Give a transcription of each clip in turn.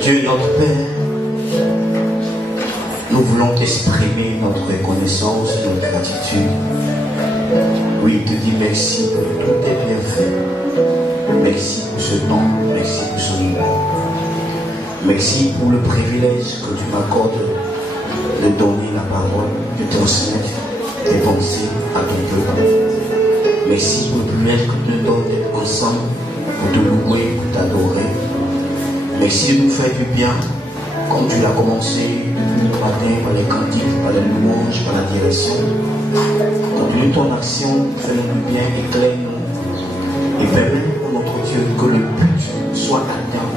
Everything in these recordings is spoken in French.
Dieu notre Père, nous voulons exprimer notre reconnaissance et notre gratitude. Oui, te dis merci pour tous tes bienfaits. Merci pour ce temps, merci pour ce moment. Merci pour le privilège que tu m'accordes de donner la parole, de transmettre tes pensées à ton peuple. Merci pour le privilège que tu nous donnes d'être ensemble pour te louer, pour t'adorer. Merci de nous faire du bien, comme tu l'as commencé depuis le matin, par les cantiques, par les louanges, par la direction. Continue ton action, fais-nous du bien, éclaire-nous. Et permets, notre Dieu, que le but soit atteint,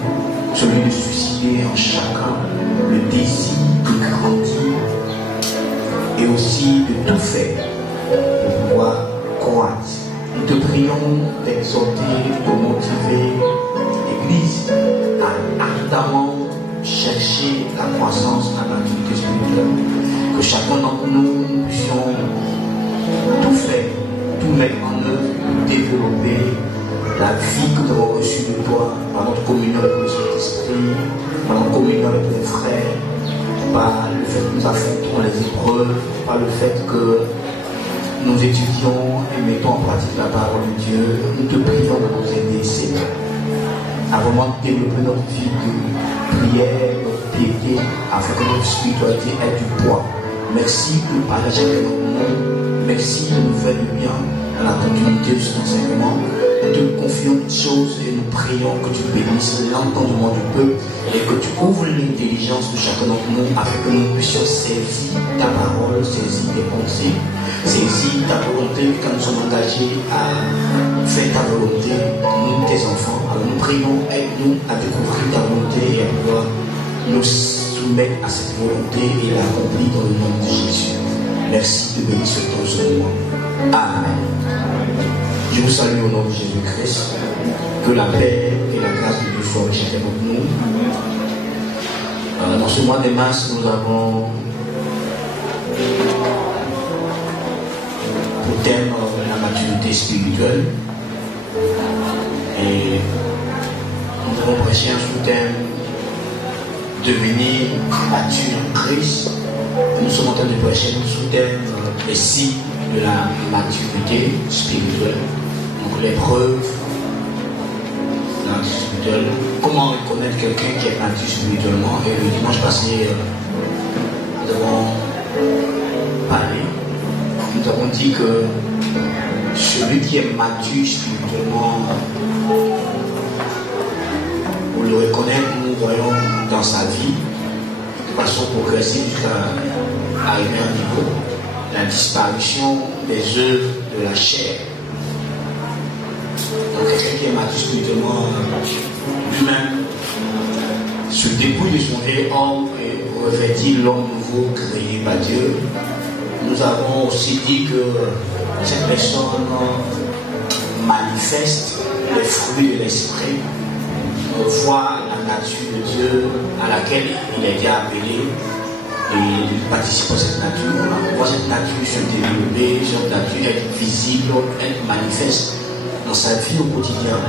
celui de susciter en chacun le désir de grandir et aussi de tout faire pour pouvoir croître. Nous te prions d'exhorter, de motiver l'Église à ardemment chercher la croissance, la maturité spirituelle. Que chacun d'entre nous puissions tout faire, tout mettre en œuvre pour développer la vie que nous avons reçue de toi, par notre communion avec le Saint-Esprit, par notre communion avec les frères, par le fait que nous affrontons les épreuves, par le fait que nous étudions et mettons en pratique la parole de Dieu. Nous te prions de nous aider, Seigneur, à vraiment développer notre vie de prière, notre piété, afin que notre spiritualité ait du poids. Merci de partager avec notre monde. Merci de nous faire du bien dans la continuité de cet enseignement. Nous te confions toutes choses et nous prions que tu bénisses l'entendement du peuple et que tu ouvres l'intelligence de chacun d'entre nous afin que nous puissions saisir ta parole, saisir tes pensées, saisir ta volonté quand nous sommes engagés à faire ta volonté, nous tes enfants. Alors nous prions, aide-nous à découvrir ta volonté et à pouvoir nous soumettre à cette volonté et l'accomplir dans le nom de Jésus. Merci de bénir ce temps ce moment. Amen. Je vous salue au nom de Jésus-Christ. Que la paix et la grâce de Dieu soient avec chacun d'entre nous. Dans ce mois de mars, nous avons pour thème la maturité spirituelle. Et nous avons prêché un sous-thème devenir mature en Christ. Et nous sommes en train de prêcher un sous-thème les signes de la maturité spirituelle. Donc l'épreuve de la maturité spirituelle. Comment reconnaître quelqu'un qui est mature spirituellement. Et le dimanche passé, nous avons parlé, nous avons dit que celui qui est mature spirituellement, pour le reconnaître, nous voyons dans sa vie, de façon progressive jusqu'à arriver à un niveau, la disparition des œuvres de la chair. Donc quelqu'un qui est mature spirituellement, lui-même, se dépouille de son vieil homme et revêtit l'homme nouveau créé par Dieu. Nous avons aussi dit que cette personne manifeste les fruits de l'esprit, voit la nature de Dieu à laquelle il a été appelé et il participe à cette nature. On voit cette nature se développer, cette nature être visible, être manifeste dans sa vie au quotidien.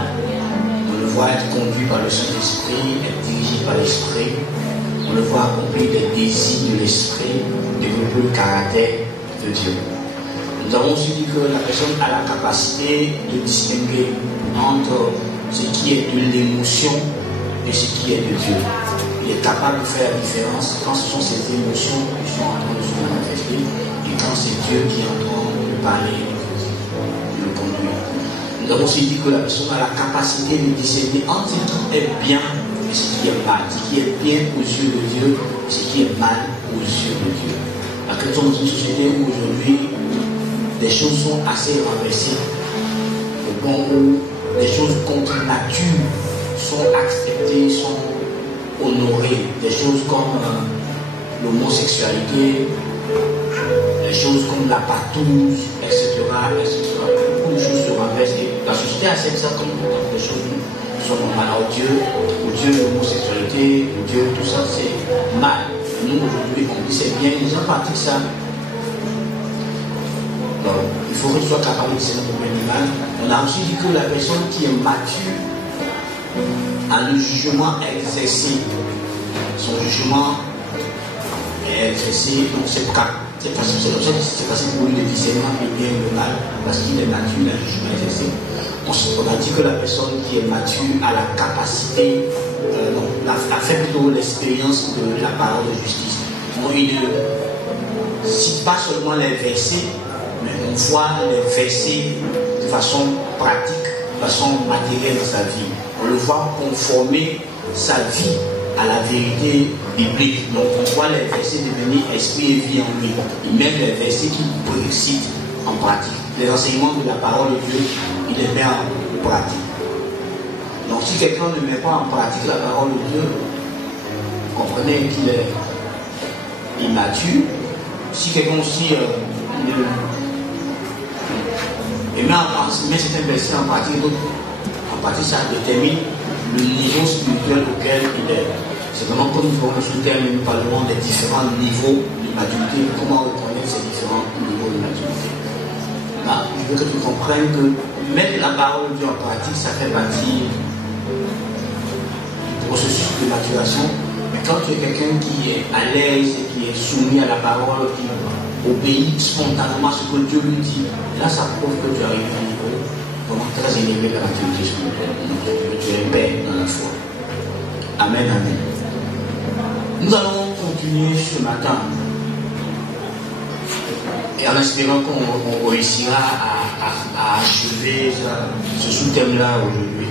On le voit être conduit par le Saint-Esprit, être dirigé par l'Esprit. On le voit accomplir les désirs de l'Esprit, développer le caractère de Dieu. Nous avons aussi dit que la personne a la capacité de distinguer entre ce qui est de l'émotion et ce qui est de Dieu. Il est capable de faire la différence quand ce sont ses émotions qui sont en train de se manifester et quand c'est Dieu qui est en train de parler et de le conduire. Nous avons aussi dit que la personne a la capacité de discerner entre ce qui est bien et ce qui est mal, ce qui est bien aux yeux de Dieu et ce qui est mal aux yeux de Dieu. Parce que nous sommes dans une société où aujourd'hui des choses sont assez renversées au point où des choses contre nature sont acceptées, sont honorées. Des choses comme l'homosexualité, des choses comme la patouze, etc., etc. Beaucoup de choses se renversent et la société accepte ça comme des choses qui sont normales. Alors pour Dieu, l'homosexualité, pour Dieu, tout ça c'est mal. Nous aujourd'hui on dit c'est bien, les gens pratiquent ça. Donc, il faut que tu sois capable de discerner le bien et le mal. On a aussi dit que la personne qui est mature a le jugement exercé. Son jugement est exercé, donc c'est facile pour lui de discernement le bien et le mal, parce qu'il est mature, il a le jugement exercé. Ensuite, on a dit que la personne qui est mature a la capacité, a fait plutôt l'expérience de la parole de justice. Donc, il ne cite pas seulement les versets, mais on voit les versets de façon pratique, de façon matérielle dans sa vie. On le voit conformer sa vie à la vérité biblique. Donc on voit les versets devenir esprit et vie en lui. Il met les versets qu'il précite en pratique. Les enseignements de la parole de Dieu, il les met en pratique. Donc si quelqu'un ne met pas en pratique la parole de Dieu, comprenez qu'il est immature. Si quelqu'un aussi met certains versets en pratique, en pratique ça détermine le niveau spirituel auquel il est. C'est vraiment comme nous avons sous terme, nous parlerons des différents niveaux de maturité, comment reconnaître ces différents niveaux de maturité. Là, je veux que tu comprennes que mettre la parole de Dieu en pratique, ça fait partie du processus de maturation. Mais quand tu es quelqu'un qui est à l'aise et qui est soumis à la parole, qui obéit spontanément à ce que Dieu lui dit, là ça prouve que tu arrives à un niveau vraiment très élevé de la maturité spirituelle, que tu es père dans la foi. Amen, amen. Nous allons continuer ce matin et en espérant qu'on réussira à achever ce sous-thème-là aujourd'hui.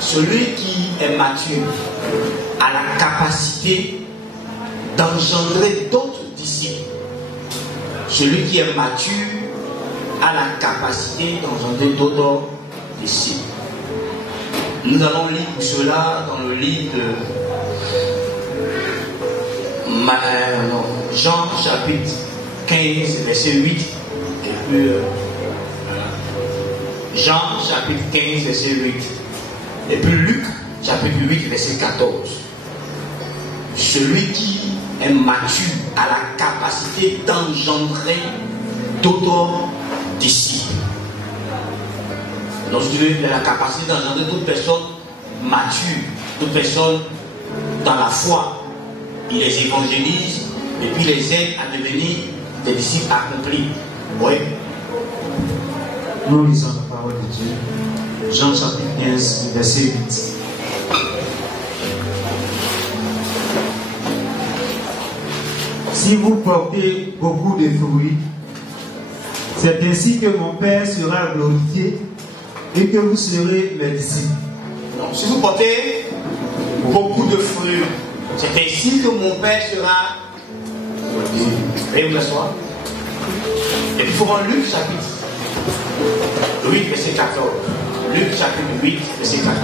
Celui qui est mature a la capacité d'engendrer d'autres disciples. Celui qui est mature a la capacité d'engendrer d'autres disciples. Nous allons lire cela dans le livre de Jean chapitre 15 verset 8 et puis Jean chapitre 15 verset 8 et puis Luc chapitre 8 verset 14. Celui qui est mature a la capacité d'engendrer d'autres disciples. Donc Dieu a la capacité d'engendrer d'autres personnes matures, d'autres personnes dans la foi. Il les évangélise et puis les aide à devenir des disciples accomplis. Oui. Nous lisons la parole de Dieu. Jean chapitre 15, verset 8. Si vous portez beaucoup de fruits, c'est ainsi que mon Père sera glorifié et que vous serez mes disciples. Donc, si vous portez beaucoup de fruits, c'est ainsi que mon Père sera glorifié. Veuillez vous asseoir. Et puis, il faut voir Luc chapitre 8, verset 14. Luc chapitre 8, verset 14.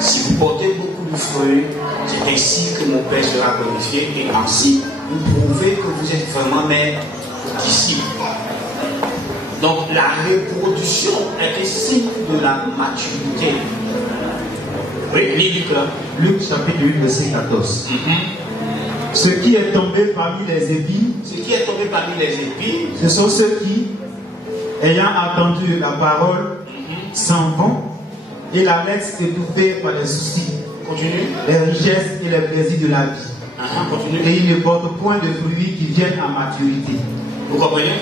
Si vous portez beaucoup de fruits, c'est ainsi que mon Père sera glorifié. Et ainsi, vous prouvez que vous êtes vraiment mes disciples. Donc, la reproduction est un signe de la maturité. Oui, lis Luc là. Luc chapitre 8, verset 14. Ce qui est tombé parmi les épis, ce sont ceux qui, ayant entendu la parole, s'en vont et la laissent étouffée par les soucis, les richesses et les plaisirs de la vie. Et ils ne portent point de fruits qui viennent à maturité. Vous comprenez?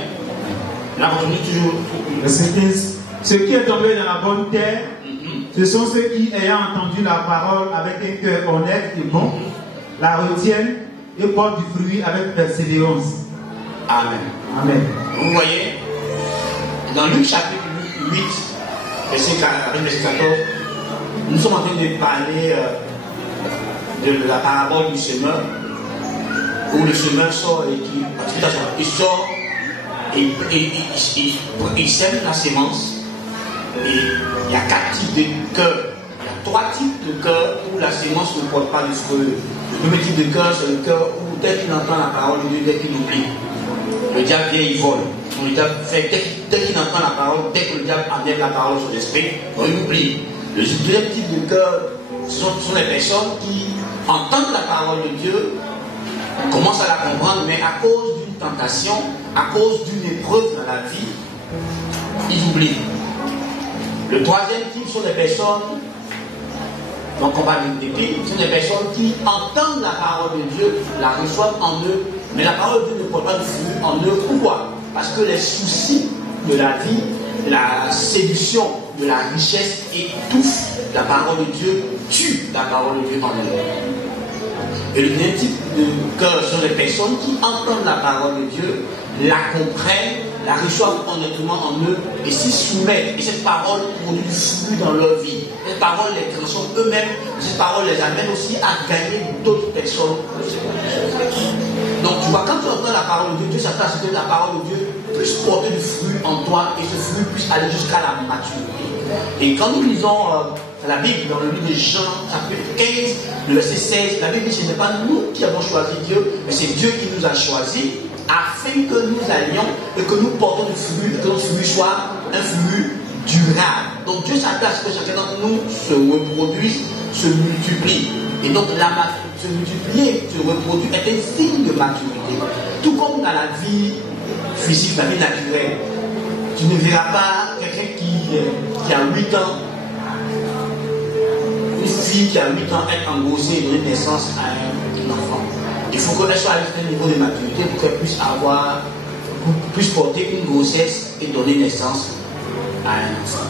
Là, continue toujours. Verset 15. Ce qui est tombé dans la bonne terre, ce sont ceux qui, ayant entendu la parole avec un cœur honnête et bon, la retiennent et portent du fruit avec persévérance. Amen. Amen. Vous voyez, dans Luc chapitre 8, verset 14, nous sommes en train de parler de la parabole du semeur, où le semeur sort et il sort et il sème la sémence. Et il y a 4 types de cœurs. Il y a 3 types de cœurs où la sémence ne porte pas de fruits. Le premier type de cœur, c'est le cœur où dès qu'il entend la parole de Dieu, dès qu'il oublie, le diable vient, il vole. Donc, le diable fait, dès qu'il entend la parole, dès que le diable enlève la parole sur l'esprit, il oublie. Le deuxième type de cœur, ce sont les personnes qui entendent la parole de Dieu, commencent à la comprendre, mais à cause d'une tentation, à cause d'une épreuve dans la vie, ils oublient. Le troisième type sont des personnes, donc on parle d'épis, sont des personnes qui entendent la parole de Dieu, la reçoivent en eux, mais la parole de Dieu ne porte pas de fruit en eux. Pourquoi? Parce que les soucis de la vie, la séduction de la richesse étouffent la parole de Dieu, tue la parole de Dieu en eux. Et le deuxième type de cœur sont les personnes qui entendent la parole de Dieu, la comprennent, la reçoivent honnêtement en eux et s'y soumettent. Et cette parole produit du fruit dans leur vie. Cette parole les transforme eux-mêmes. Cette parole les amène aussi à gagner d'autres personnes. Donc tu vois, quand tu entends la parole de Dieu, Dieu s'attend à ce que la parole de Dieu puisse porter du fruit en toi et ce fruit puisse aller jusqu'à la maturité. Et quand nous lisons la Bible dans le livre de Jean, chapitre 15, le verset 16, la Bible dit que ce n'est pas nous qui avons choisi Dieu, mais c'est Dieu qui nous a choisis afin que nous allions et que nous portons du fruit, que notre fruit soit un fruit durable. Donc Dieu s'attend à ce que chacun d'entre nous se reproduise, se multiplie. Et donc se multiplier, se reproduire est un signe de maturité. Tout comme dans la vie physique, la vie naturelle. Tu ne verras pas quelqu'un qui a 8 ans, une fille qui a 8 ans être engrossée et donner naissance à un enfant. Il faut qu'elle soit à un certain niveau de maturité pour qu'elle puisse porter une grossesse et donner naissance à un enfant.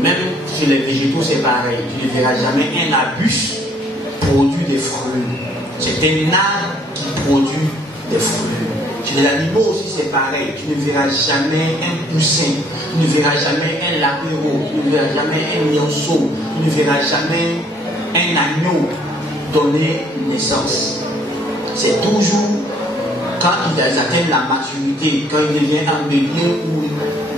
Même chez les végétaux, c'est pareil. Tu ne verras jamais un arbuste produire des fruits. C'est un arbre qui produit des fruits. Chez les animaux aussi, c'est pareil. Tu ne verras jamais un poussin. Tu ne verras jamais un lapéro. Tu ne verras jamais un lionceau. Tu ne verras jamais un agneau donner naissance. C'est toujours quand ils atteignent la maturité, quand il devient un bélier ou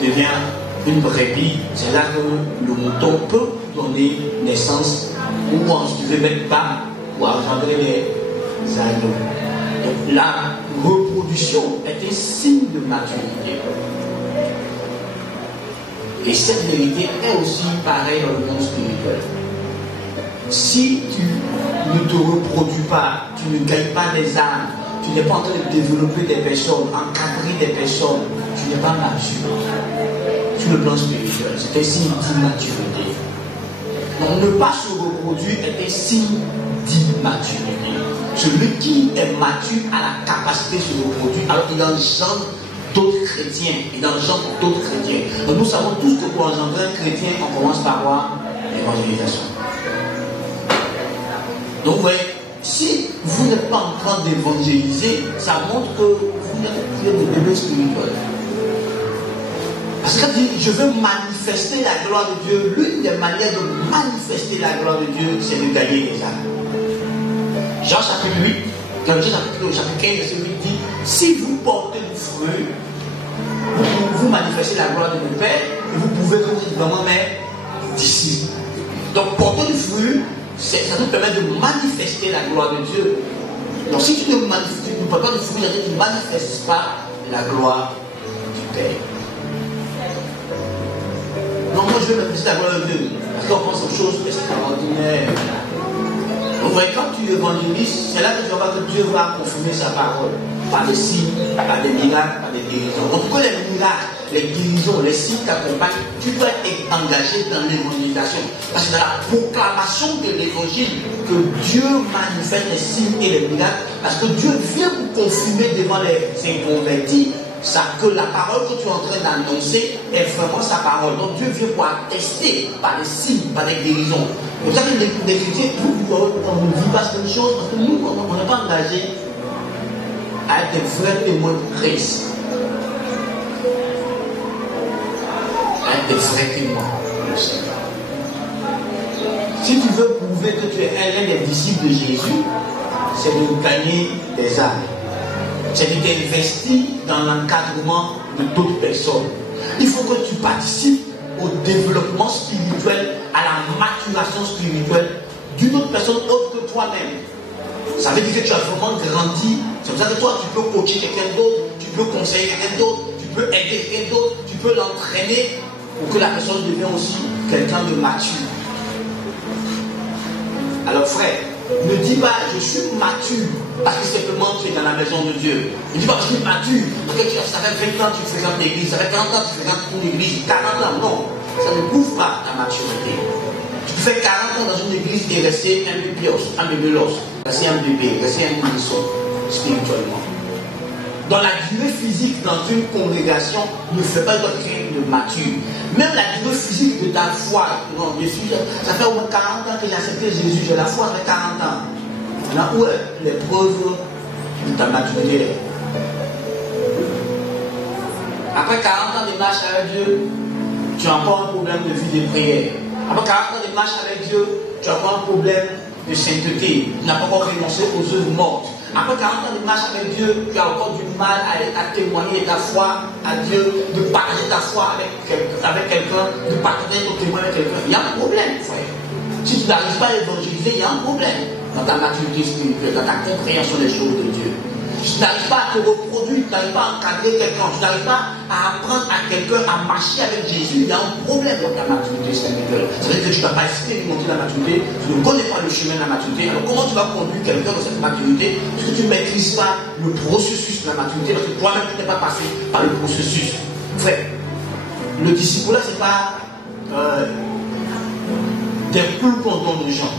il devient une brebis, c'est là que le mouton peut donner naissance ou en se mettre pas ou engendrer des agneaux. Donc la reproduction est un signe de maturité. Et cette vérité est aussi pareille dans le monde spirituel. Si tu ne te reproduis pas, tu ne gagnes pas des âmes, tu n'es pas en train de développer des personnes, encadrer des personnes, tu n'es pas mature. Sur le plan spirituel, c'est un signe d'immaturité. Donc ne pas se reproduire est un signe d'immaturité. Celui qui est mature a la capacité de se reproduire, alors il engendre d'autres chrétiens, Donc nous savons tous que pour engendrer un chrétien, on commence par quoi? L'évangélisation. Donc vous voyez, si vous n'êtes pas en train d'évangéliser, ça montre que vous n'êtes plus des bébés spirituels. Parce que dit, je veux manifester la gloire de Dieu. L'une des manières de manifester la gloire de Dieu, c'est de gagner les âmes. Jean chapitre 8, dans Jean chapitre 15, verset 8 dit, si vous portez du fruit, vous manifestez la gloire de mon Père, et vous pouvez être vraiment mes disciples. Donc porter du fruit, ça nous permet de manifester la gloire de Dieu. Donc si tu ne portes pas du fruit, tu ne manifestes pas la gloire du Père. Non, moi je veux manifester la gloire de Dieu. Parce qu'on pense aux choses extraordinaires. Vous voyez, quand tu évangélises, c'est là que tu vas voir que Dieu va confirmer sa parole. Par des signes, par des miracles, par des guérisons. En tout cas, les miracles, les guérisons, les signes t'accompagnent, tu dois être engagé dans l'évangélisation. Parce que dans la proclamation de l'évangile, que Dieu manifeste les signes et les miracles, parce que Dieu vient vous confirmer devant les inconvertis, que la parole que tu es en train d'annoncer est vraiment sa parole. Donc Dieu vient pour attester par les signes, par les guérisons. Pour ça que les chrétiens, on ne vit pas cette chose, parce que nous, on n'est pas engagés à être des vrais témoins de Christ. À être des vrais témoins. Si tu veux prouver que tu es un des disciples de Jésus, c'est de gagner des âmes. C'est de t'investir dans l'encadrement de d'autres personnes. Il faut que tu participes au développement spirituel, à la maturation spirituelle d'une autre personne autre que toi-même. Ça veut dire que tu as vraiment grandi. C'est pour ça que toi, tu peux coacher quelqu'un d'autre, tu peux conseiller quelqu'un d'autre, tu peux aider quelqu'un d'autre, tu peux l'entraîner pour que la personne devienne aussi quelqu'un de mature. Alors frère, ne dis pas je suis mature parce que simplement tu es dans la maison de Dieu. Ne dis pas je suis mature parce que ça fait 20 ans que tu fréquentes l'église, ça fait 40 ans que tu fréquentes ton église, 40 ans, non. Ça ne prouve pas ta maturité. Tu peux faire 40 ans dans une église et rester un bébé, rester un bébé, rester un nourrisson spirituellement. Dans la durée physique dans une congrégation ne fait pas quelqu'un de mature. Même la durée physique de ta foi, non, ça fait au moins 40 ans que j'ai accepté Jésus, j'ai la foi, ça fait 40 ans. Là où est l'épreuve de ta maturité? Après 40 ans de marche avec Dieu, tu as encore un problème de vie de prière. Après 40 ans de marche avec Dieu, tu as encore un problème de sainteté. Tu n'as pas encore renoncé aux œuvres mortes. Après 40 ans de marche avec Dieu, tu as encore du mal à témoigner ta foi à Dieu, de partager ta foi avec quelqu'un, de partager ton témoin avec quelqu'un. Il y a un problème, frère. Si tu n'arrives pas à évangéliser, il y a un problème dans ta maturité spirituelle, dans ta compréhension des choses de Dieu. Si tu n'arrives pas à te reproduire, tu n'arrives pas à encadrer quelqu'un, tu n'arrives pas à apprendre à quelqu'un à marcher avec Jésus, il y a un problème dans ta maturité spirituelle. Ça veut dire que tu n'as pas expérimenté la maturité, tu ne connais pas le chemin de la maturité. Alors comment tu vas conduire quelqu'un dans cette maturité? Parce que tu ne maîtrises pas le processus de la maturité, parce que toi-même tu n'es pas passé par le processus. Frère, le disciple-là, ce n'est pas des cours qu'on donne aux gens.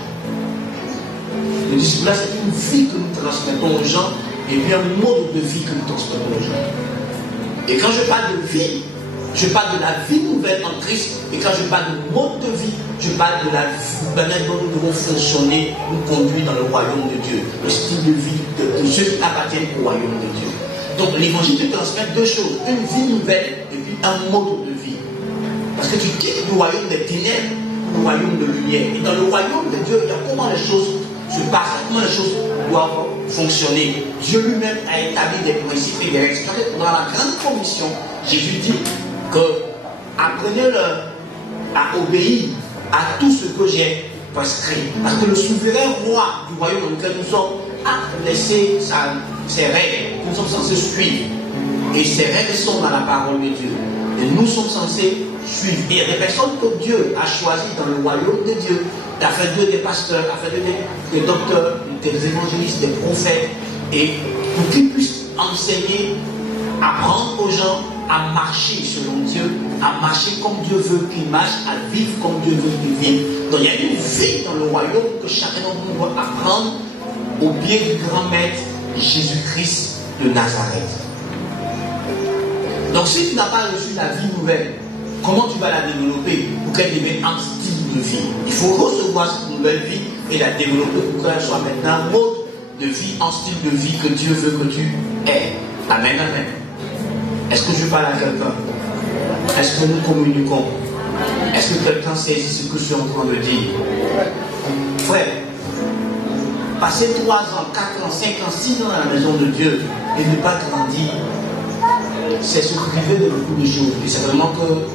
Le disciple-là, c'est une vie que nous transmettons aux gens. Et puis un mode de vie que nous transmettons aux gens. Et quand je parle de vie, je parle de la vie nouvelle en Christ. Et quand je parle de mode de vie, je parle de la manière dont nous devons fonctionner, nous conduire dans le royaume de Dieu. Le style de vie de ceux qui appartiennent au royaume de Dieu. Donc l'évangile te transmet deux choses. Une vie nouvelle et puis un mode de vie. Parce que tu quittes le royaume des ténèbres au royaume de lumière. Et dans le royaume de Dieu, il y a comment les choses se passent, comment les choses doivent fonctionner. Dieu lui-même a établi des principes et des règles. Dans la grande commission, Jésus dit que apprenez-le à obéir à tout ce que j'ai prescrit. Parce que le souverain roi du royaume dans lequel nous sommes a laissé ses règles. Nous sommes censés suivre. Et ces règles sont dans la parole de Dieu. Et nous sommes censés suivre. Et il y a des personnes que Dieu a choisies dans le royaume de Dieu. Il a fait d'eux des pasteurs, il a fait d'eux des docteurs, des évangélistes, des prophètes, et pour qu'ils puissent enseigner, apprendre aux gens à marcher selon Dieu, à marcher comme Dieu veut qu'ils marchent, à vivre comme Dieu veut qu'ils vivent. Donc il y a une vie dans le royaume que chacun d'entre nous doit apprendre au pied du grand maître Jésus-Christ de Nazareth. Donc si tu n'as pas reçu la vie nouvelle, comment tu vas la développer pour qu'elle devienne un style de vie? Il faut recevoir cette nouvelle vie et la développer pour qu'elle soit maintenant mode de vie, un style de vie que Dieu veut que tu aies. Amen, amen. Est-ce que je parle à quelqu'un? Est-ce que nous communiquons? Est-ce que quelqu'un saisit ce que je suis en train de dire? Frère, passer 3 ans, 4 ans, 5 ans, 6 ans dans la maison de Dieu et ne pas grandir, c'est se priver de beaucoup de choses. Et certainement que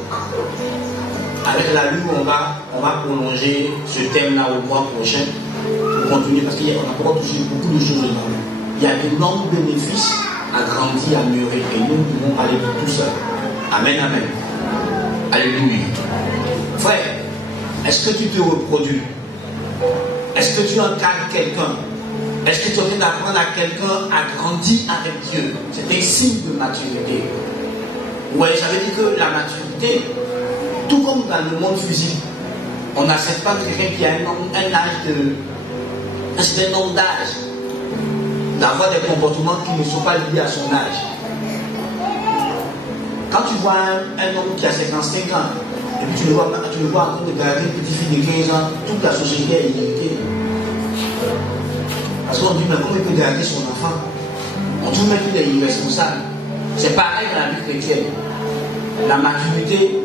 avec la lune, on va prolonger ce thème-là au mois prochain pour continuer parce qu'on a encore touché beaucoup de choses dedans. Il y a d'énormes bénéfices à grandir, à mûrir et nous devons aller tout seul. Amen, amen. Alléluia. Frère, est-ce que tu te reproduis? Est-ce que tu encadres quelqu'un? Est-ce que tu es en train d'apprendre à quelqu'un à grandir avec Dieu? C'est un signe de maturité. Oui, ça veut dire que la maturité, tout comme dans le monde physique, on n'accepte pas quelqu'un qui a un âge de... un certain nombre d'âge, d'avoir des comportements qui ne sont pas liés à son âge. Quand tu vois un homme qui a 55 ans, et puis tu le vois en train de garder une petite fille de 15 ans, toute la société est irritée. Parce qu'on dit, mais comment il peut garder son enfant? On trouve même qu'il est irresponsable. C'est pareil dans la vie chrétienne. La maturité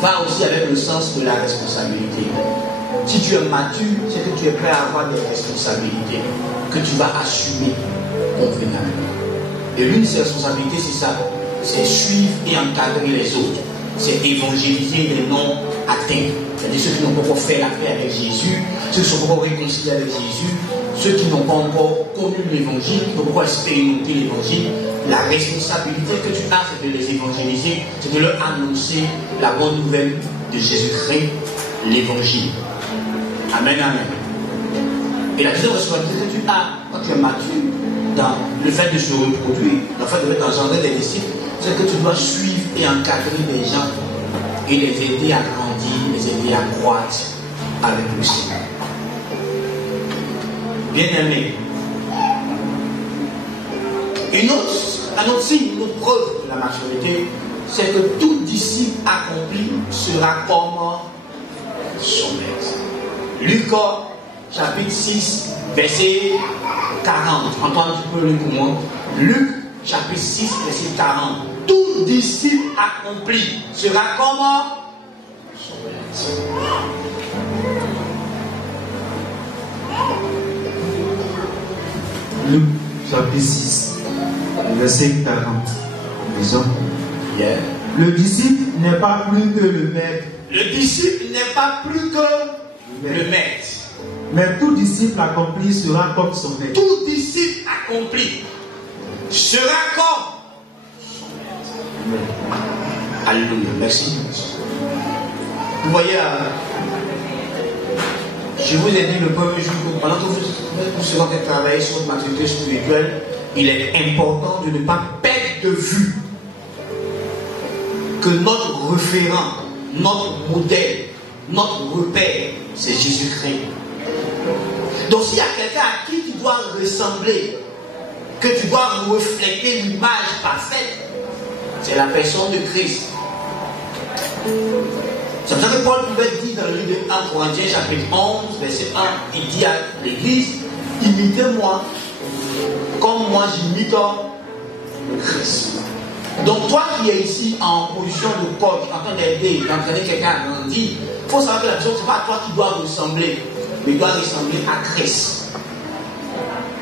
va aussi avec le sens de la responsabilité. Si tu es mature, c'est que tu es prêt à avoir des responsabilités que tu vas assumer convenablement. Et l'une de ces responsabilités, c'est ça. C'est suivre et encadrer les autres. C'est évangéliser les non atteints. C'est-à-dire ceux qui n'ont pas encore fait la paix avec Jésus, ceux qui ne sont pas encore réconciliés avec Jésus, ceux qui n'ont pas encore connu l'évangile, qui n'ont pas encore expérimenté l'évangile. La responsabilité que tu as, c'est de les évangéliser, c'est de leur annoncer la bonne nouvelle de Jésus-Christ, l'évangile. Amen, amen. Et la deuxième responsabilité que tu as quand tu es mature dans le fait de se reproduire, dans le fait de engendrer des disciples, c'est que tu dois suivre et encadrer des gens et les aider à grandir, les aider à croître avec le Seigneur. Bien aimé. Un autre signe, une autre preuve de la maturité, c'est que tout disciple accompli sera comme son maître. Luc chapitre 6, verset 40. Entends un petit peu Luc pour moi. Luc chapitre 6, verset 40. Tout disciple accompli sera comme son maître. Luc chapitre 6, verset 40. Disons. Yeah. Le disciple n'est pas plus que le maître. Le disciple n'est pas plus que le maître. Mais tout disciple accompli sera comme son maître. Tout disciple accompli sera comme son maître. Alléluia. Merci. Vous voyez, je vous ai dit le premier jour, pendant que vous serez travailler sur votre maturité spirituelle, il est important de ne pas perdre de vue que notre référent, notre modèle, notre repère, c'est Jésus-Christ. Donc s'il y a quelqu'un à qui tu dois ressembler, que tu dois refléter l'image parfaite, c'est la personne de Christ. C'est pour ça que Paul pouvait dire dans le livre de 1 Corinthiens chapitre 11, verset 1, il dit à l'église, imitez-moi comme moi j'imite le Christ. Donc toi qui es ici en position de coach, en train d'aider, d'entraîner quelqu'un à grandir, il faut savoir que la personne, ce n'est pas à toi qui doit ressembler, mais il doit ressembler à Christ.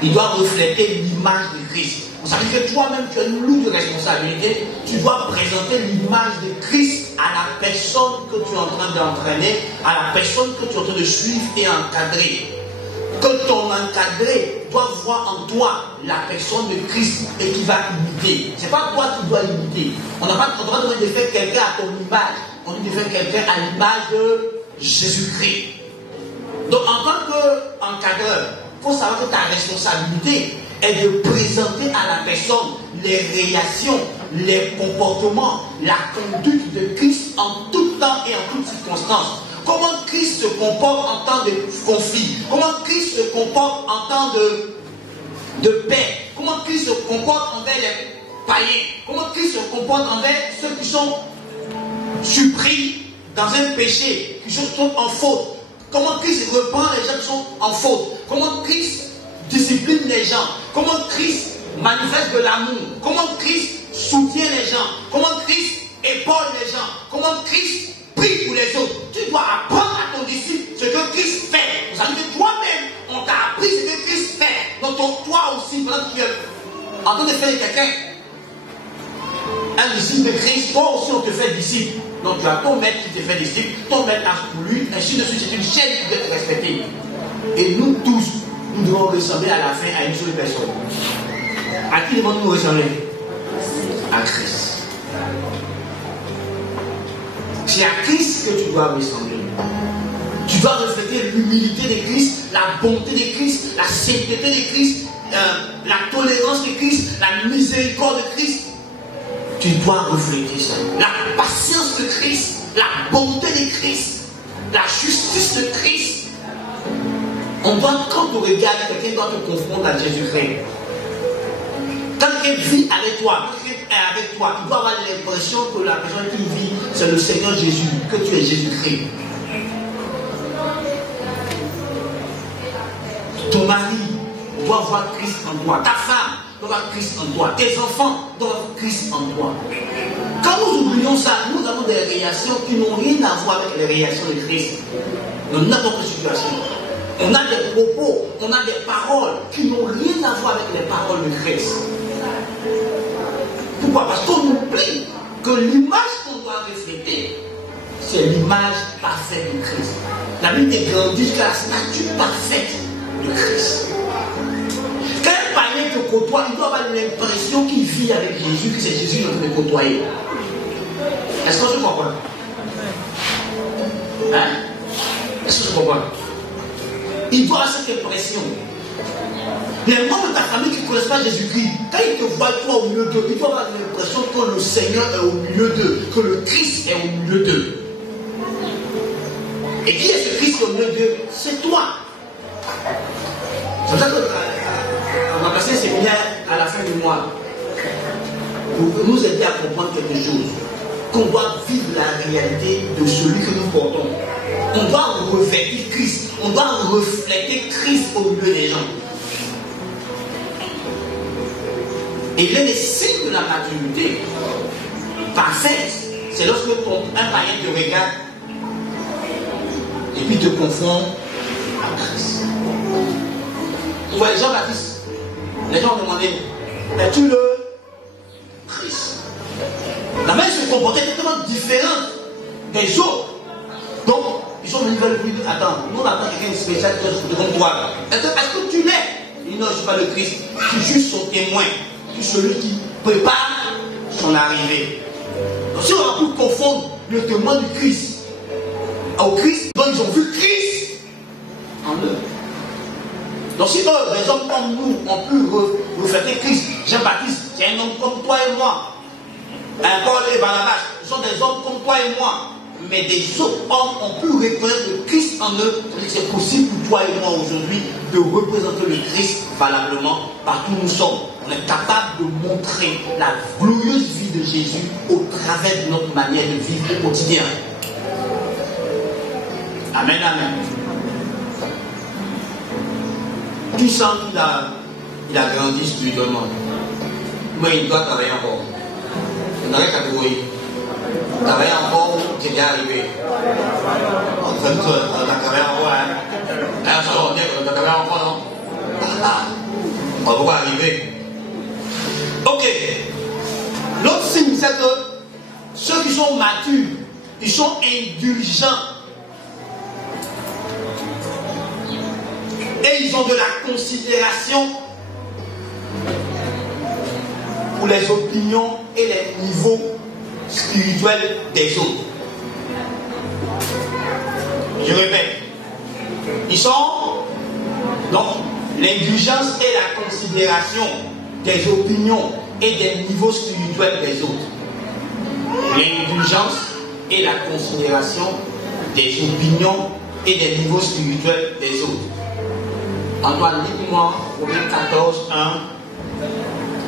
Il doit refléter l'image de Christ. Ça veut dire que toi-même, tu as une lourde responsabilité. Tu dois présenter l'image de Christ à la personne que tu es en train d'entraîner, à la personne que tu es en train de suivre et encadrer. Que ton encadré doit voir en toi la personne de Christ et qui va imiter. Ce n'est pas toi qui dois imiter. On n'a pas besoin de faire quelqu'un à ton image. On dit de faire quelqu'un à l'image de Jésus-Christ. Donc en tant qu'encadreur, il faut savoir que ta responsabilité est de présenter à la personne les réactions, les comportements, la conduite de Christ en tout temps et en toutes circonstances. Comment Christ se comporte en temps de conflit? Comment Christ se comporte en temps de paix? Comment Christ se comporte envers les païens? Comment Christ se comporte envers ceux qui sont surpris dans un péché, qui sont en faute? Comment Christ reprend les gens qui sont en faute? Comment Christ discipline les gens, comment Christ manifeste de l'amour, comment Christ soutient les gens, comment Christ épaule les gens, comment Christ prie pour les autres. Tu dois apprendre à ton disciple ce que Christ fait. Vous savez que toi-même, on t'a appris ce que Christ fait. Donc toi aussi, pendant que tu es en train de faire de quelqu'un un disciple de Christ, toi aussi on te fait disciple. Donc tu as ton maître qui te fait disciple, ton maître a pour lui, ainsi de suite. C'est une chaîne qui doit être respectée. Et nous tous, nous devons ressembler à la fin à une seule personne. À qui devons-nous ressembler? À Christ. C'est à Christ que tu dois ressembler. Tu dois refléter l'humilité de Christ, la bonté de Christ, la sainteté de Christ, la tolérance de Christ, la miséricorde de Christ. Tu dois refléter ça. La patience de Christ, la bonté de Christ, la justice de Christ. On doit, quand tu regardes, quelqu'un doit te confondre à Jésus-Christ. Quand quelqu'un vit avec toi, quand quelqu'un est avec toi, tu dois avoir l'impression que la personne qui vit, c'est le Seigneur Jésus, que tu es Jésus-Christ. Ton mari doit voir Christ en toi. Ta femme doit voir Christ en toi. Tes enfants doivent voir Christ en toi. Quand nous oublions ça, nous avons des réactions qui n'ont rien à voir avec les réactions de Christ. Dans n'importe quelle situation. On a des propos, on a des paroles qui n'ont rien à voir avec les paroles de Christ. Pourquoi? Parce qu'on oublie que l'image qu'on doit refléter, c'est l'image parfaite de Christ. La Bible est grandie jusqu'à la stature parfaite de Christ. Quand un païen te côtoie, il doit avoir l'impression qu'il vit avec Jésus, que c'est Jésus qui est en train de côtoyer. Est-ce que je comprends? Hein? Est-ce que je comprends? Il doit avoir cette impression. Les membres de ta famille qui ne connaissent pas Jésus-Christ, quand ils te voient toi au milieu d'eux, ils doivent avoir l'impression que le Seigneur est au milieu d'eux, que le Christ est au milieu d'eux. Et qui est ce Christ au milieu d'eux? C'est toi. C'est pour ça qu'on va passer un séminaire à la fin du mois pour nous aider à comprendre quelque chose. Qu'on doit vivre la réalité de celui que nous portons. On doit revêtir Christ. On doit refléter Christ au milieu des gens. Et l'un des signes de la maturité parfaite, c'est lorsque un païen te regarde et puis te confond à Christ. Vous voyez Jean-Baptiste, les gens ont demandé, es-tu le Christ? La manière de se comporter est totalement différente des autres. Donc, ils sont venus vers lui, attends, nous on attend quelqu'un de spécial devant toi. Est-ce que tu l'es? Il dit non, je ne suis pas le Christ, je suis juste son témoin. Je suis celui qui prépare son arrivée. Donc si on va tout confondre le témoin du Christ au Christ, donc ils ont vu Christ en eux. Donc si eux, les hommes comme nous, ont pu refléter Christ, Jean-Baptiste, c'est un homme comme toi et moi. Encore les Barnabas, ce sont des hommes comme toi et moi. Mais des autres hommes ont pu reconnaître le Christ en eux. C'est possible pour toi et moi aujourd'hui de représenter le Christ valablement partout où nous sommes. On est capable de montrer la glorieuse vie de Jésus au travers de notre manière de vivre au quotidien. Amen, amen. Tu sens qu'il a grandi spirituellement. Mais il doit travailler encore. Dans la catégorie. Travailler encore, c'est bien arrivé. On a travaillé encore, hein. On a travaillé encore, non? On va pouvoir arriver. Ok. L'autre signe, c'est que ceux qui sont matures, ils sont indulgents. Et ils ont de la considération pour les opinions et les niveaux spirituels des autres. Je répète. Ils sont donc l'indulgence et la considération des opinions et des niveaux spirituels des autres. L'indulgence et la considération des opinions et des niveaux spirituels des autres. Antoine, lis-moi Romains 14, 1,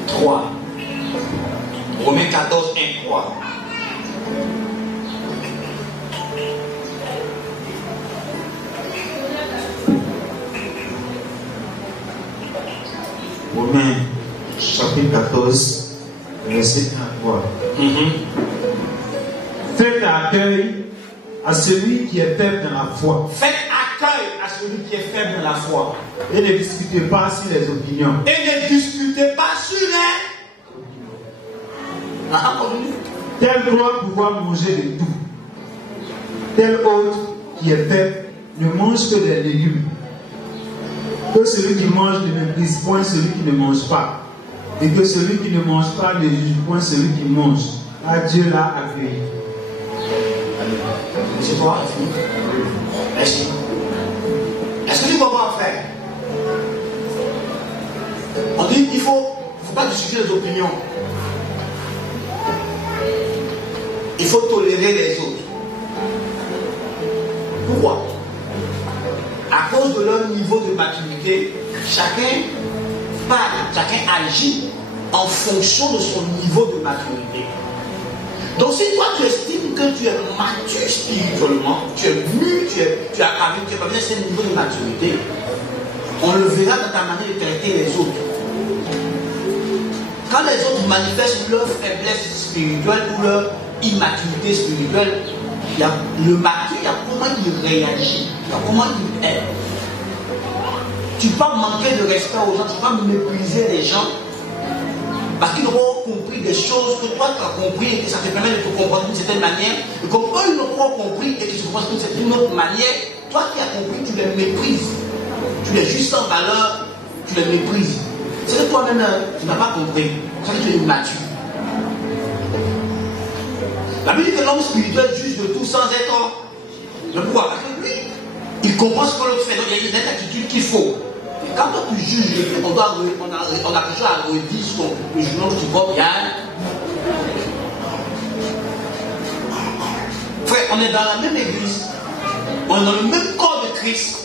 3. Romains 14, 1, 3. Romains chapitre 14, verset 1 à 3. Faites accueil à celui qui est faible dans la foi. Faites accueil à celui qui est faible dans la foi. Et ne discutez pas sur les opinions. Et ne discutez pas sur les Tel doit pouvoir manger de tout. Tel autre qui est faible ne mange que des légumes. Que celui qui mange ne méprise point celui qui ne mange pas. Et que celui qui ne mange pas ne juge point celui qui mange. Ah, Dieu l'a accueilli. C'est toi, merci. Est-ce que tu comprends, frère? On dit qu'il ne faut pas discuter les opinions. Il faut tolérer les autres. Pourquoi? À cause de leur niveau de maturité, chacun parle, chacun agit en fonction de son niveau de maturité. Donc si toi tu estimes que tu es mature spirituellement, tu es mûr, tu as parvenu à ce niveau de maturité, on le verra dans ta manière de traiter les autres. Quand les autres manifestent leur faiblesse spirituelle ou leur immaturité spirituelle, il y a le mature, il y a comment il réagit, il y a comment il est. Tu peux pas manquer de respect aux gens, tu peux pas mépriser les gens parce qu'ils n'auront pas compris des choses que toi tu as compris et que ça te permet de te comprendre d'une certaine manière. Et comme eux ils n'ont pas compris et qu'ils se comprennent d'une autre manière, toi qui as compris, tu les méprises. Tu les juges sans valeur, tu les méprises. C'est que toi-même, tu n'as pas compris. C'est que tu es immature. La Bible dit que l'homme spirituel juge de tout sans être le pouvoir. Parce que lui, il comprend ce que l'autre fait. Donc il y a une attitude qu'il faut. Et quand toi tu juges, on a quelque chose à redire sur le jugement que tu portes. Frère, on est dans la même église. On est dans le même corps de Christ.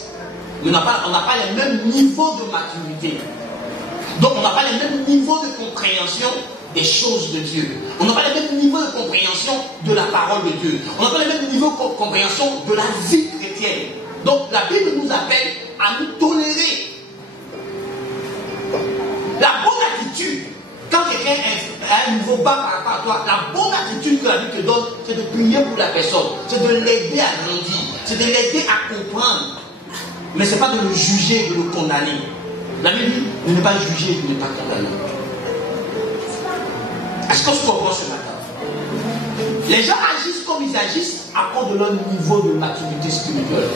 Mais on n'a pas les mêmes niveaux de maturité. Donc on n'a pas les mêmes niveaux de compréhension des choses de Dieu. On n'a pas les mêmes niveaux de compréhension de la parole de Dieu. On n'a pas les mêmes niveaux de compréhension de la vie chrétienne. Donc la Bible nous appelle à nous tolérer. La bonne attitude, quand quelqu'un est à un niveau bas par rapport à toi, la bonne attitude que la Bible te donne, c'est de prier pour la personne, c'est de l'aider à grandir, c'est de l'aider à comprendre. Mais ce n'est pas de le juger, de le condamner. La Bible dit, de ne pas juger, de ne pas condamner. Est-ce que tu comprends ce matin? Les gens agissent comme ils agissent à cause de leur niveau de maturité spirituelle.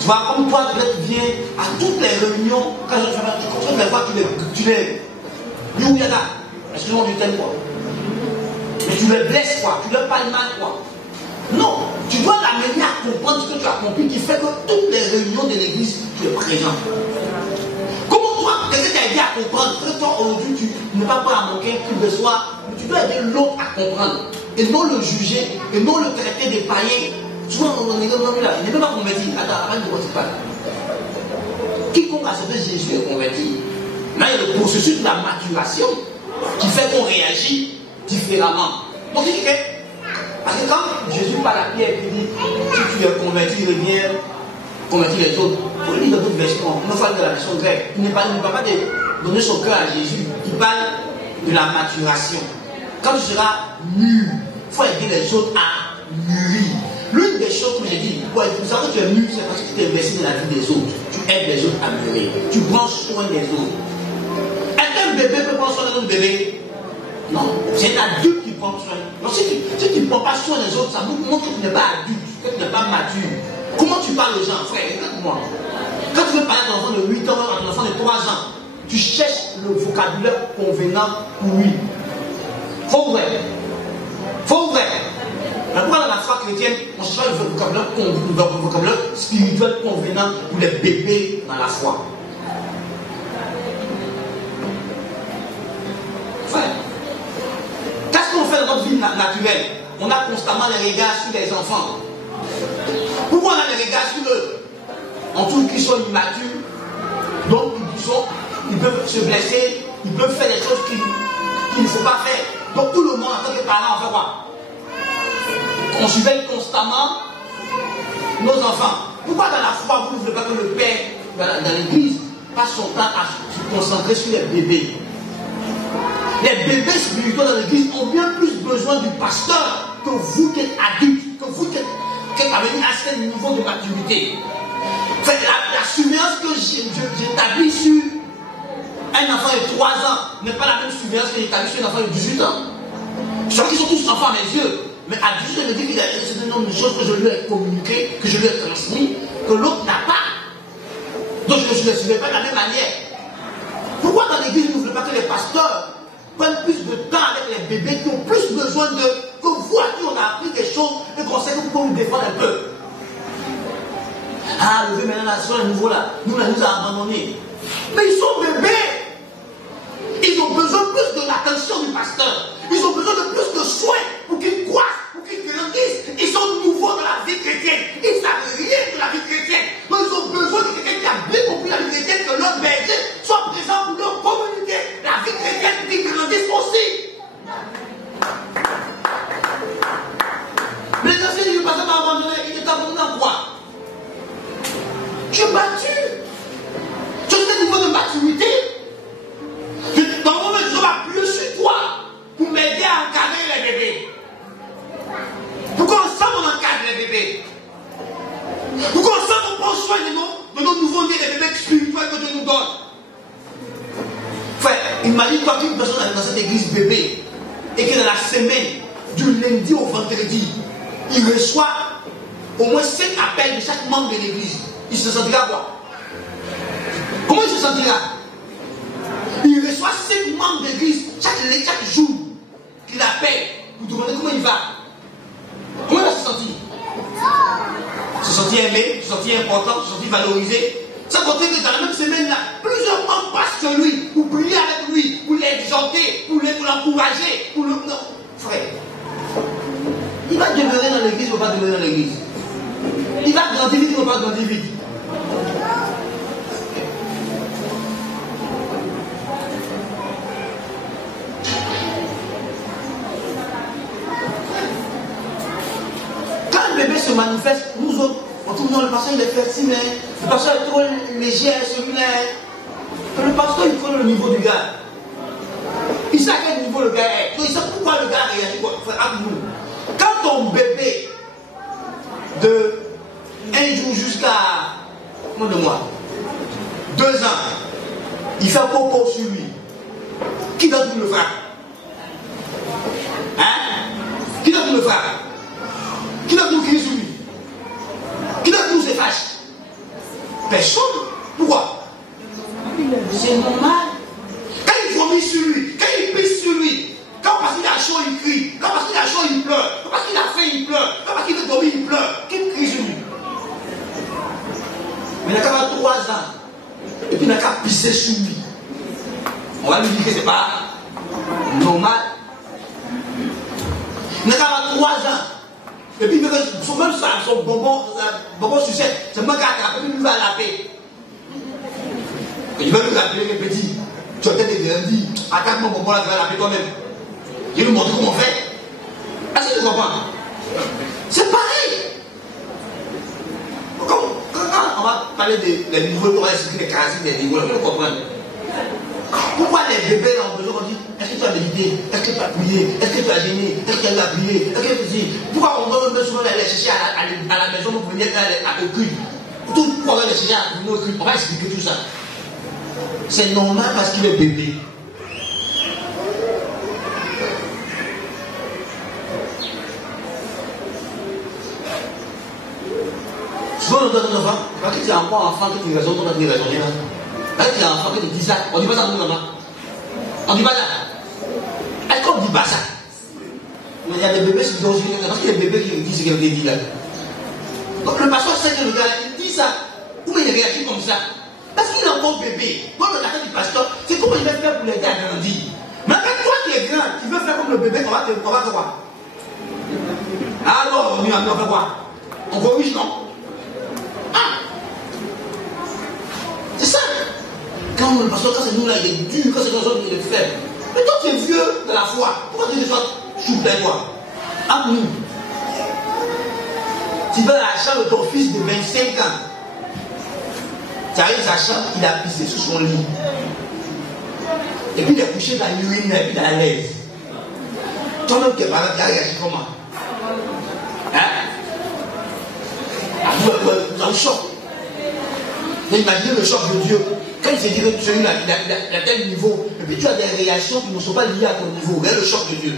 Tu vois, comme toi, tu viens à toutes les réunions, quand tu les vois, tu les excuse-moi du thème, quoi. Mais tu les blesses, quoi. Tu leur parles mal, quoi. Non, tu dois l'amener à comprendre ce que tu as compris, qui fait que toutes les réunions de l'église, tu es présent. Comment toi, quelqu'un t'a aidé à comprendre que toi, aujourd'hui, tu n'es pas prêt à manquer un truc de soi, mais tu dois aider l'autre à comprendre. Et non le juger, et non le traiter des païens. Souvent, on est comme là, il n'est même pas converti. Attends, avant de voir ce pas. Quiconque accepte Jésus est converti. Là, il y a le processus de la maturation qui fait qu'on réagit différemment. Donc, il dit que, parce que quand Jésus parle à Pierre et dit, si tu es converti, reviens convertir les autres. Pour lui, dans d'autres versions, on parle de la version grecque. Il ne parle pas de donner son cœur à Jésus. Il parle de la maturation. Quand tu seras mûr, il faut aider les autres à mûrir. L'une des choses que j'ai dit, pour savoir que tu es mûr, c'est parce que tu t'es investi dans la vie des autres. Tu aides les autres à mûrir. Tu prends soin des autres. Est-ce qu'un bébé peut prendre soin d'un autre bébé? Non, c'est l'adulte qui prend soin. Donc si tu ne prends pas soin des autres, ça montre que tu n'es pas adulte, que tu n'es pas mature. Comment tu parles aux gens, frère? Écoute-moi. Quand tu veux parler à ton enfant de 8 ans, à ton enfant de 3 ans, tu cherches le vocabulaire convenant pour lui. Faut vrai. Faut vrai. Mais pourquoi dans la foi chrétienne, on cherche le vocabulaire spirituel convenant pour les bébés dans la foi? Frère, qu'est-ce qu'on fait dans notre vie naturelle? On a constamment les regards sur les enfants. Pourquoi on a les regards sur eux? En tout qu'ils sont immatures, donc ils peuvent se blesser, ils peuvent faire des choses qu'il ne faut pas faire. Donc tout le monde, en tant que parent, on fait quoi? On surveille constamment nos enfants. Pourquoi dans la foi, vous ne voulez pas que le père dans l'église passe son temps à se concentrer sur les bébés. Les bébés spirituels dans l'église ont bien plus besoin du pasteur que vous qui êtes adultes, que vous qui êtes amenés à ce niveau de maturité. La surveillance que j'établis sur un enfant de 3 ans n'est pas la même surveillance que j'établis sur un enfant de 18 ans. Je sais qu'ils sont tous enfants à mes yeux, mais à 18 ans, je me dis qu'il y a un certain nombre de choses que je lui ai communiquées, que je lui ai transmises, que l'autre n'a pas. Donc je ne les surveille pas de la même manière. Pourquoi dans l'église, nous ne voulons pas que les pasteurs prennent plus de temps avec les bébés qui ont plus besoin que vous à qui on a appris des choses et qu'on sait que vous pouvez nous défendre un peu? Ah, le bébé maintenant, sur le nouveau là, nous a abandonnés. Mais ils sont bébés. Ils ont besoin plus de l'attention du pasteur. Ils ont besoin de plus de soins pour qu'ils croissent, pour qu'ils grandissent. Ils sont nouveaux dans la vie chrétienne. Ils ne savent rien de la vie chrétienne. Donc ils ont besoin de quelqu'un qui a bien compris la vie chrétienne, que leur berger soit présent pour leur communiquer la vie chrétienne et qu'ils grandissent aussi. Mais les anciens du pasteur m'ont abandonné. Il est abandonné en quoi? Tu es battu. Tu as un niveau de maturité. Dans le moment où je vais appuyer sur toi pour m'aider à encadrer les bébés. Pourquoi ensemble on encadre les bébés? Pourquoi ensemble on prend soin de nos nouveaux-nés, des bébés spirituels que Dieu nous donne? Frère, imagine-toi qu'une personne dans cette église bébé et que dans la semaine, du lundi au vendredi, il reçoit au moins 5 appels de chaque membre de l'église. Il se sentira quoi? Comment il se sentira? Il reçoit 5 membres d'église chaque jour qu'il appelle pour demander comment il va. Comment il va se sentir? Se sentir aimé, se sentir important, se sentir valorisé. Sans compter que dans la même semaine là, plusieurs membres passent sur lui pour prier avec lui, pour l'exhorter, pour l'encourager, pour le. Non, frère. Il va demeurer dans l'église ou pas demeurer dans l'église? Il va grandir vite ou pas grandir vite? Quand le bébé se manifeste, nous autres, on trouve non, le pasteur il est fertile, le pasteur est trop léger, celui-là. Le pasteur il connaît le niveau du gars. Il sait à quel niveau le gars est. Donc il sait pourquoi le gars réagit avec nous. Quand ton bébé de 1 jour jusqu'à combien de mois, 2 ans, il fait un coco sur lui, qui doit tout le faire? Hein? Qui doit tout le faire? Qui doit tout crier sur lui? Qui doit tout se fâche? Personne. Pourquoi? C'est normal. Quand il vomit sur lui, quand il pisse sur lui, quand parce qu'il a chaud il crie, quand parce qu'il a chaud il pleure, quand parce qu'il a faim il pleure, quand parce qu'il veut dormir il pleure, qui crie sur lui? Mais il n'a qu'à avoir 3 ans, et puis il n'a qu'à pisser sur lui. On va lui dire que ce n'est pas normal. Il n'a qu'à avoir 3 ans. Et puis même son bonbon sucette, c'est moi qui ai attrapé, lui va laver. Il va lui rappeler les petits. Tu as peut-être grandi. Attaque mon bonbon là, tu vas laver toi-même. Je vais lui montrer comment on fait. Est-ce que tu comprends? C'est pareil. Quand on va parler des niveaux, on va expliquer les caractéristiques des niveaux, vous comprenez? Pourquoi les bébés ont besoin qu'on dit est-ce que tu as médité? Est-ce que tu as prié? Est-ce que tu as gêné? Est-ce que tu as prié? Est-ce que tu dis pourquoi on doit souvent les chercher à la maison pour venir au culte? Pourquoi on va les chercher à venir au culte? On va expliquer tout ça. C'est normal parce qu'il est bébé. Souvent on donne un enfant, parce que tu as encore un enfant que tu raisonnes, on va te raisonner là. Parce que tu as un enfant que tu dis ça, on ne dit pas ça pour nous maman. On ne dit pas ça. Est-ce qu'on ne dit pas ça? Mais il y a des bébés qui disent parce qu'il y a des bébés qui disent ce qu'il dit là. Donc le pasteur sait que le gars il dit ça. Pourquoi il réagit comme ça? Parce qu'il est encore bébé. Moi, dans la tête du pasteur, c'est comment il va faire pour l'aider à grandir. Mais quand toi qui es grand, tu veux faire comme le bébé, on va faire quoi? Alors, on fait quoi? On corrige, non? Ah! C'est ça. Quand le pasteur, quand c'est nous là, il est dur, quand c'est nous autres, il est faible. Mais toi, tu es vieux de la foi. Pourquoi tu sois souple à toi? Ah, nous. Tu veux la chambre de ton fils de 25 ans. Tu arrive dans sa chambre, il a pissé sous son lit. Et puis il est couché dans l'urine et puis dans la lèvre. Toi-même qui es parent, tu as réagi comment? Hein? Dans le choc. Imaginez le choc de Dieu. Quand il s'est dit que celui-là, il a tel niveau, et puis tu as des réactions qui ne sont pas liées à ton niveau. Regarde le choc de Dieu.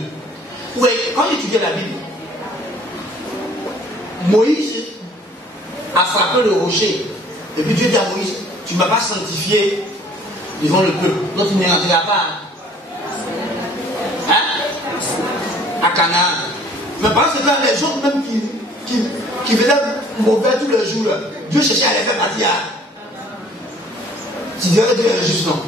Oui, quand il étudiait la Bible, Moïse a frappé le rocher. Et puis Dieu dit à Moïse, tu ne m'as pas sanctifié devant le peuple. Donc tu ne rentreras pas. Hein? À Canaan. Mais par exemple, les gens même qui venaient mauvais tous les jours, Dieu cherchait à les faire partir. Tu dirais Dieu est injuste, non?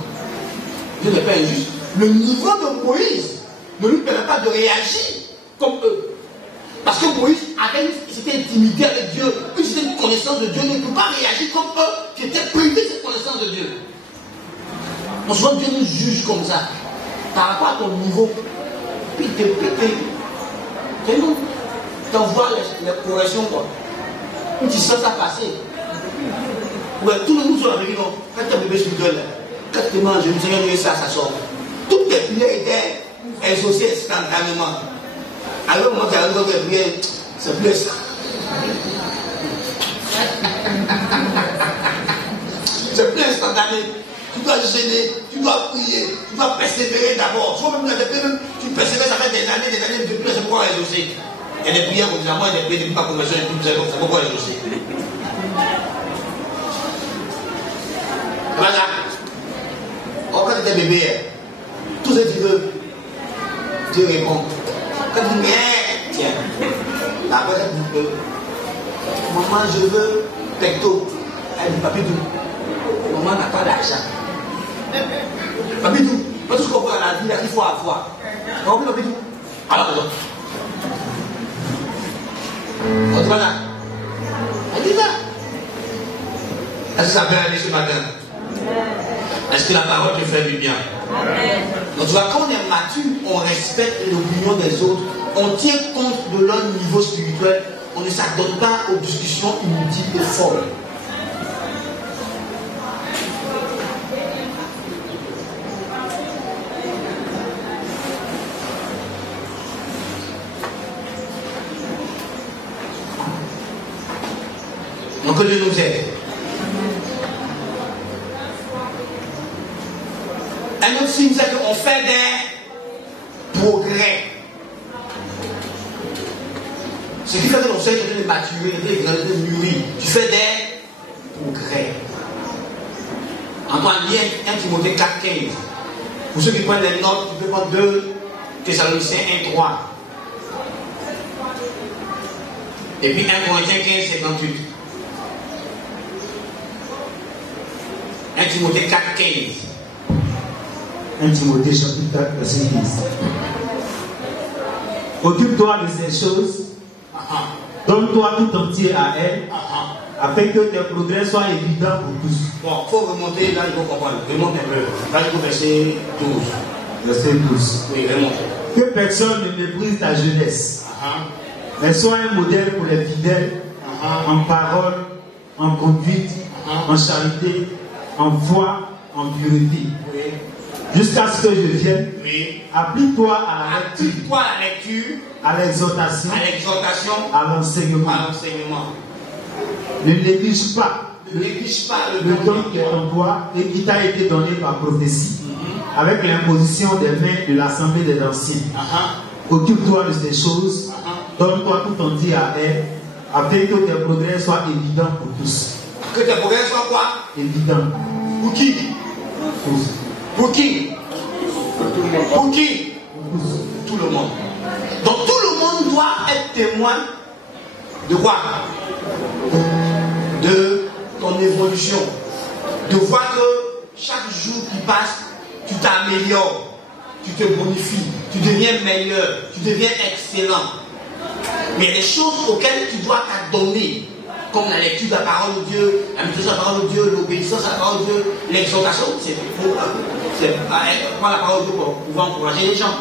Dieu n'est pas injuste. Le niveau de Moïse ne lui permet pas de réagir comme eux. Parce que Moïse avait une intimité avec Dieu, une connaissance de Dieu, ne peut pas réagir comme eux qui étaient privés de cette connaissance de Dieu. Donc souvent Dieu nous juge comme ça, par rapport à ton niveau. Puis tu envoies les corrections, quoi. Puis tu sens ça passer. Ouais, tout le monde sur la Bible, non. Quand tu as un bébé spirituel, quand tu manges, le Seigneur dit ça sort. Toutes les prières étaient exaucées instantanément. Alors, moi, tu as raison que les prières, c'est plus ça. C'est plus instantané. Tu dois gêner, tu dois prier, tu dois persévérer d'abord. Soit même tu persévères, ça fait des années, depuis, c'est pourquoi exaucer. Il y a des prières, évidemment, il y a des prières depuis ma conversion, c'est pourquoi exaucer. Voilà. Quand tu étais bébé, tout ce que tu veux, Dieu répond. Quand tu dis, tiens, après tu dis, maman, je veux pecto. Elle dit, papi, tout. Maman n'a pas d'argent. Papi, tout. Pas tout ce qu'on voit dans la vie, il faut à fois. Papi, tout. Alors, on dit, voilà. Elle dit, là. Est-ce que ça peut aller ce matin? Est-ce que la parole te fait du bien? Amen. Donc tu vois, quand on est mature, on respecte l'opinion des autres, on tient compte de leur niveau spirituel, on ne s'adonne pas aux discussions inutiles et folles. Donc que Dieu nous aide. Un autre signe, c'est qu'on fait des progrès. Ce qui fait que l'on sait de maturer, de mûrir. Tu fais des progrès. Antoine, lien 1 Timothée 4,15. Pour ceux qui prennent des notes, tu peux prendre 2 Thessaloniciens 1,3. Et puis 1 Corinthiens 15,58. 1 Timothée 4,15. 1 Timothée chapitre 4, verset 15. Occupe-toi de ces choses, donne-toi tout entier à elle, afin que tes progrès soient évidents pour tous. Bon, il faut remonter, là il faut comprendre. Remonte un peu. Là il faut verset 12. Verset 12. Oui, remonte. Que personne ne méprise ta jeunesse, mais sois un modèle pour les fidèles, en parole, en conduite, en charité, en foi, en pureté. Oui. Jusqu'à ce que je vienne, oui. Applique-toi à la lecture, à l'exhortation, à l'enseignement. Ne néglige pas le don qui est en toi et qui t'a été donné par prophétie, avec l'imposition des mains de l'assemblée des anciens. Occupe-toi de ces choses, donne-toi tout entier à elle, afin que tes progrès soient évidents pour tous. Que tes progrès soient quoi? Évidents. Pour qui? Pour qui? Pour qui? Tout le monde. Donc tout le monde doit être témoin de quoi? De ton évolution. De voir que chaque jour qui passe, tu t'améliores, tu te bonifies, tu deviens meilleur, tu deviens excellent. Mais il y a des choses auxquelles tu dois t'adonner, comme la lecture de la parole de Dieu, la méditation de la parole de Dieu, l'obéissance à la parole de Dieu, l'exhortation, c'est prendre la parole de Dieu pour pouvoir encourager les gens.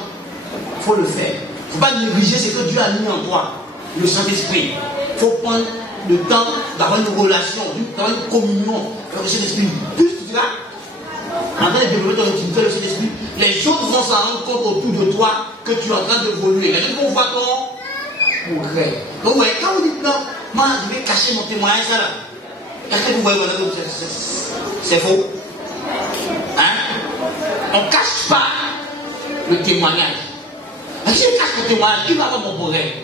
Il faut le faire. Il ne faut pas négliger ce que Dieu a mis en toi, le Saint-Esprit. Il faut prendre le temps d'avoir une relation, d'avoir une communion avec le Saint-Esprit. Plus tu diras, en train de développer ton intimité avec le Saint-Esprit, les autres vont s'en rendre compte autour de toi que tu es en train d'évoluer. Les autres vont voir ton progrès. Donc, ouais, quand vous dites non, moi, je vais cacher mon témoignage, ça là. Est-ce que vous voyez, c'est faux? Hein? On ne cache pas le témoignage. Mais si je cache le témoignage, qui va avoir mon progrès?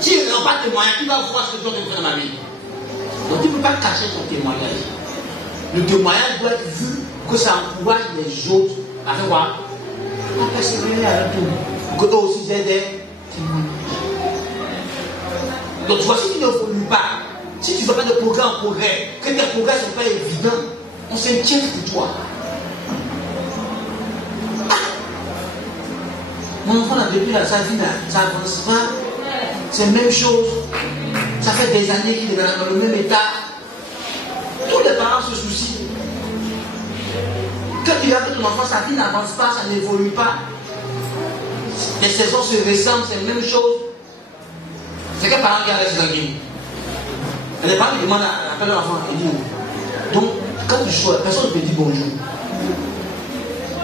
Si je n'ai pas de témoignage, qui va voir ce que je fais dans ma vie? Donc tu ne peux pas cacher ton témoignage. Le témoignage doit être vu que ça encourage les autres à faire quoi? À persévérer à tout. Pour que toi aussi j'ai des témoignages. Donc tu vois, si tu n'évolues pas, si tu ne fais pas de progrès en progrès, que tes progrès ne sont pas évidents, on s'inquiète pour toi. Mon enfant, là, depuis là, sa vie, là, ça avance pas. C'est la même chose. Ça fait des années qu'il est dans le même état. Tous les parents se soucient. Quand tu regardes ton enfant, sa vie n'avance pas, ça n'évolue pas. Les saisons se ressemblent, c'est la même chose. C'est quel parent qui a resté dans le game? Les parents demandent à l'enfant, ils disent, donc, quand tu sors, personne ne te dit bonjour.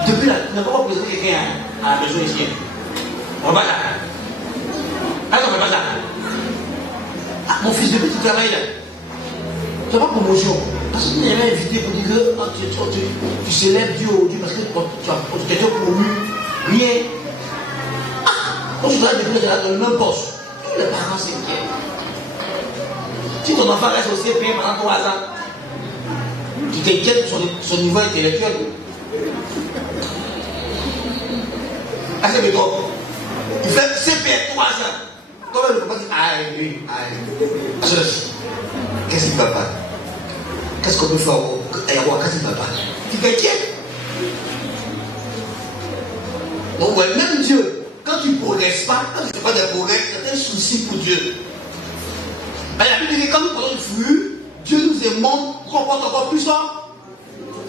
Depuis là, tu n'as pas présenté quelqu'un à la maison ici. On va là. Attends, on va là. Ah, mon fils, depuis que tu travailles là, tu n'as pas promotion. Parce que tu n'es pas invité pour dire que oh, tu célèbres Dieu parce que tu es promu. Rien. Ah, quand tu travailles depuis là, dans le même poste, tous les parents s'inquiètent. Si ton enfant reste au CP pendant 3 ans, tu t'inquiètes sur son niveau intellectuel. Ah, c'est mes trop. Il fait CP 3 ans. Comment le papa dit, aïe. Qu'est-ce qu'il ne va pas? Qu'est-ce qu'on peut faire? Qu'est-ce qu'il ne va pas? Tu t'inquiètes. Donc, ouais, même Dieu, quand tu ne progresses pas, quand tu ne fais pas de progrès, c'est un souci pour Dieu. Mais la Bible dit que quand nous prenons du fruit, Dieu nous aimons, comporte encore plus fort.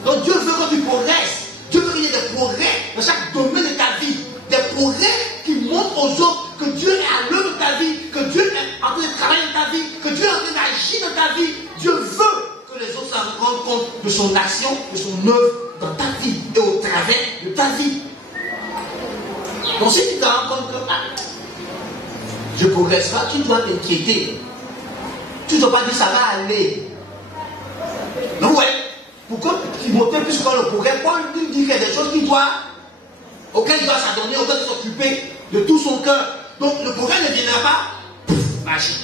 Donc, Dieu veut que tu progresses. Dieu veut qu'il y ait des progrès dans chaque domaine de ta vie. Des progrès qui montrent aux autres que Dieu est à l'œuvre de ta vie, que Dieu est en train de travailler dans ta vie, que Dieu est en train d'agir dans ta vie. Dieu veut que les autres s'en rendent compte de son action, de son œuvre dans ta vie et au travers de ta vie. Donc si tu te rends compte que je ne progresse pas, tu dois t'inquiéter. Tu ne dois pas dire ça va aller. Donc ouais, pourquoi Timothée puisse faire le progrès, Paul lui dit qu'il y a des choses qu'il doit auquel il doit s'adonner, auquel il doit s'occuper de tout son cœur. Donc le progrès ne viendra pas magique.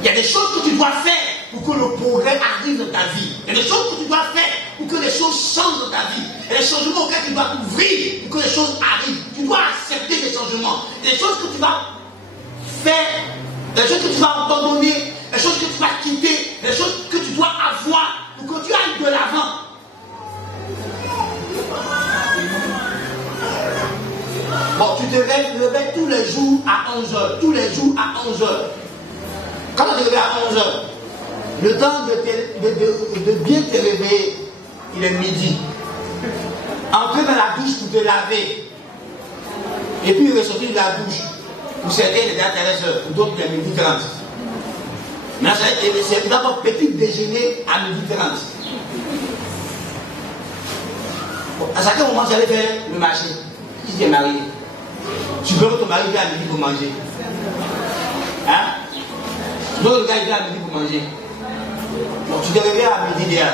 Il y a des choses que tu dois faire pour que le progrès arrive dans ta vie. Il y a des choses que tu dois faire pour que les choses changent dans ta vie. Il y a des changements auxquels tu dois t'ouvrir pour que les choses arrivent. Tu dois accepter les changements. Il y a des choses que tu vas faire, des choses que tu vas abandonner, des choses que tu vas quitter, des choses que tu dois avoir pour que tu ailles de l'avant. Bon, tu te réveilles tous les jours à 11h. Tous les jours à 11h. Quand tu te réveilles à 11h, le temps de bien te réveiller, il est midi. Entrer dans la douche pour te laver. Et puis ressortir de la douche. Pour certains, il est à 13h. Pour d'autres, il est midi 30. Mais c'est d'abord petit déjeuner à midi 30. Bon, à certains moments, j'allais faire le marché. Si tu es marié, tu veux que ton mari vienne à midi pour manger. Hein? Tu veux que le gars vienne à midi pour manger. Donc tu te réveilles à midi déjà.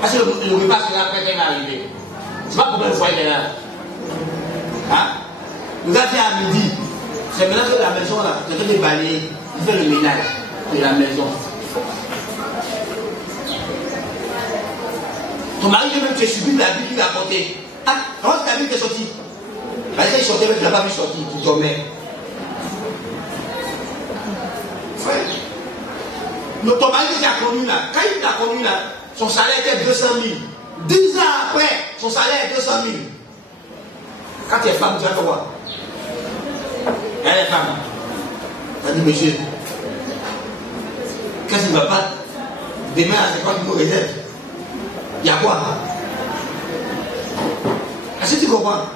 Parce que le repas sera après quand il va arriver. C'est pas combien de fois il est là. Hein? Le gars vient à midi. C'est maintenant que la maison là, c'est en train de balayer. Il fait le ménage de la maison. Ton mari veut même que tu subis la vie qu'il va apporter. Ah, comment ta vie t'es sortie? Parce qu'il sortait, mais tu n'as pas vu sortir, tu dormais. Frère, ton mari qui t'a connu là, quand il t'a connu là, son salaire était 200 000. 10 ans après, son salaire est 200 000. Quand tu es femme, tu vas te voir. Elle est femme. Tu as dit, monsieur, qu'est-ce qui ne va pas? Demain, c'est quoi qui nous réserve? Il y a quoi? Est-ce que tu comprends?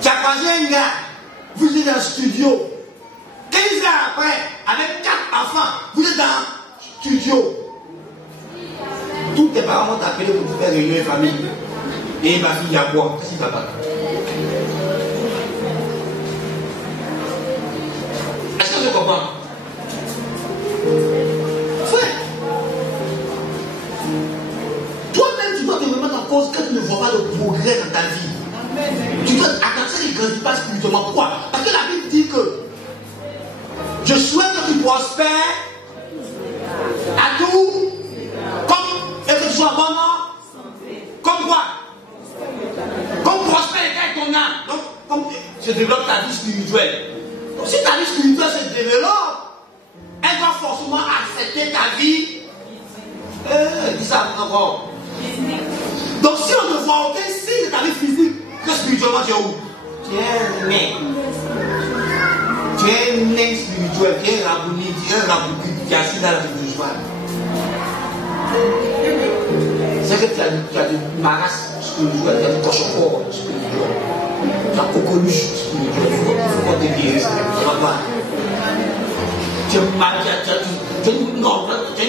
Tu as croisé un gars, vous êtes dans le studio. Quand il ans après, avec 4 enfants, vous êtes dans un studio. Tous tes parents vont t'appeler pour te faire réunir une famille. Et ma fille, il y a quoi? Qu'est-ce qu'il va pas? Est-ce que tu comprends? Frère, toi-même, tu dois te remettre en cause quand tu ne vois pas de progrès dans ta vie. Tu dois attendre ça, il ne grandit pas spirituellement. Pourquoi? Parce que la Bible dit que je souhaite que tu prospères à tout, et que tu sois bon, comme quoi? Comme prospérité avec ton âme. Donc, comme se développe ta vie spirituelle. Donc, si ta vie spirituelle se développe, elle va forcément accepter ta vie. Dis ça encore. Donc, si on ne voit aucun signe de ta vie physique, que spirituellement tu es où? Tu es un nain. Tu es un nain spirituel, tu es un rabouni, tu es un rabouki qui est assis dans la vie du cheval. C'est que tu as des marasses spirituelles, tu as des cochons spirituels, tu as coqueluche spirituelle. Il faut qu'on te guérisse. Ça va pas. Tu as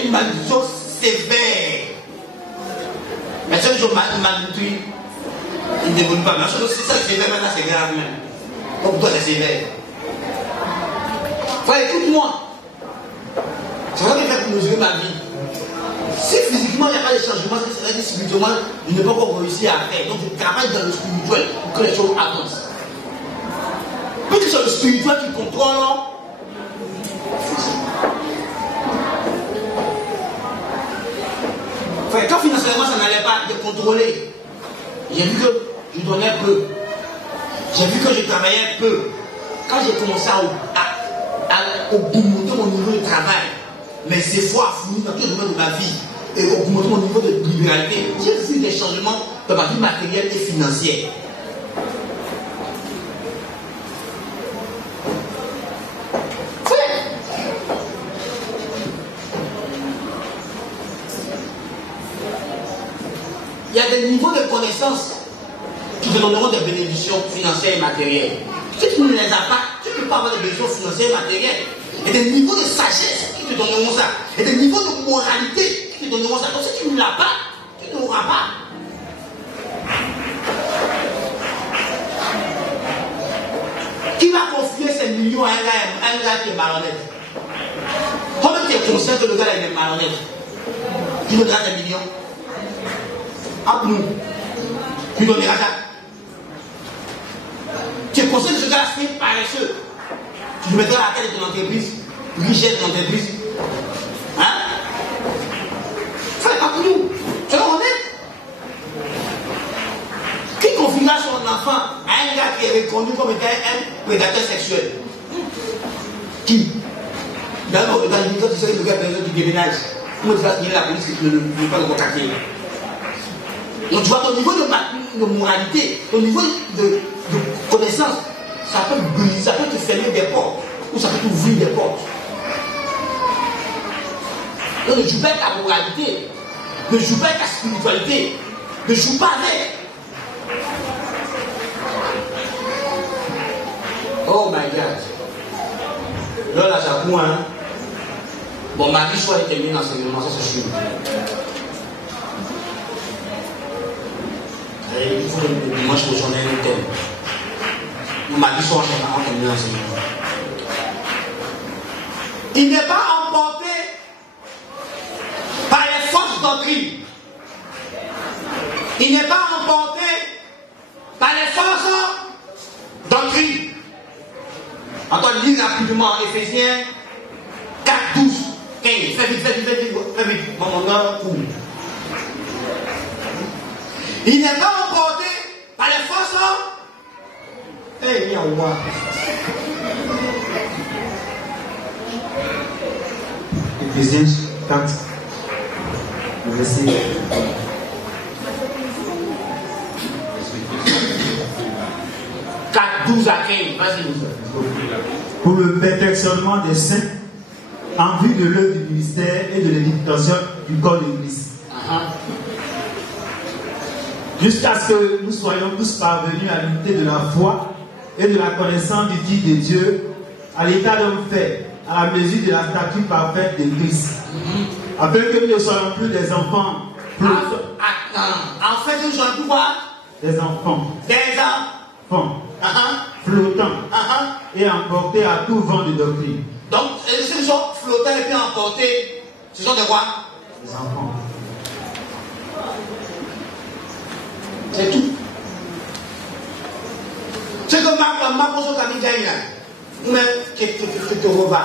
une malédiction sévère. Mais c'est une malédiction, il ne développe pas. Mais c'est ça qui est sévère, maintenant c'est grave même. Donc toi c'est sévère. Frère, écoute-moi. C'est vrai que je vais mesurer ma vie. Si physiquement il n'y a pas de changement, c'est vrai que spirituellement, je n'ai pas encore réussi à faire. Donc je travaille dans le spirituel pour que les choses avancent. Puisque c'est le spirituel qui contrôle. Frère, quand financièrement ça n'allait pas de contrôler, j'ai vu que je donnais peu. J'ai vu que je travaillais peu. Quand j'ai commencé à augmenter mon niveau de travail, mes efforts à fournir dans tout le domaine de ma vie et augmenter mon niveau de libéralité, j'ai vu des changements dans ma vie matérielle et financière. Il y a des niveaux de connaissances qui te donneront des bénédictions financières et matérielles. Si tu ne les as pas, tu ne peux pas avoir des bénédictions financières et matérielles. Il y a des niveaux de sagesse qui te donneront ça. Il y a des niveaux de moralité qui te donneront ça. Donc si tu ne l'as pas, tu n'auras pas. Qui va confier ses millions à un gars qui est malhonnête? Toi-même tu es conscient que le gars là, il est malhonnête. Tu donneras des millions. À nous. Tu donneras ça. Tu es conscient que ce gars-là c'est paresseux. Tu le mettras à la tête de ton entreprise, richesse de l'entreprise. Hein? Frère, à nous. Tu es honnête. Qui confiera son enfant à un gars qui est reconnu comme étant un prédateur sexuel? Qui? D'abord, dans le milieu, tu sais que le gars qui déménage. Comment tu vas signer la police qui ne veut pas le contacter? Donc tu vois, ton niveau de moralité, ton niveau de connaissance, ça peut briser, ça peut te fermer des portes, ou ça peut t'ouvrir des portes. Donc ne joue pas avec ta moralité, ne joue pas avec ta spiritualité, ne joue pas avec. Oh my God. Là, j'avoue, hein. Bon, ma vie soit terminée l'enseignement, ça c'est sûr. Il faut que le dimanche prochain ait un thème. Ma vie soit en terminant l'enseignement. Il n'est pas emporté par les fausses doctrines. Il n'est pas emporté par les fausses doctrines. Antoine, lis rapidement Éphésiens 4, 12, 15. Fais vite. Mon gars, cool. Il n'est pas emporté par les forces. Eh bien, au moins. Éphésiens 4, verset 4, 12 à 15. Vas-y, pour le perfectionnement des saints, en vue de l'œuvre du ministère et de l'édification du corps de l'Église. Jusqu'à ce que nous soyons tous parvenus à l'unité de la foi et de la connaissance du Fils de Dieu, à l'état d'homme fait, à la mesure de la stature parfaite de Christ. Afin que nous ne soyons plus des enfants. En fait, nous ne soyons plus quoi? Des enfants. Des enfants. Flottants. Et emportés à tout vent de doctrine. Donc, ces gens flottants et puis emportés, ce sont de quoi? Des enfants. C'est tout. C'est que ma position comme il gagne là. Mais que te reva.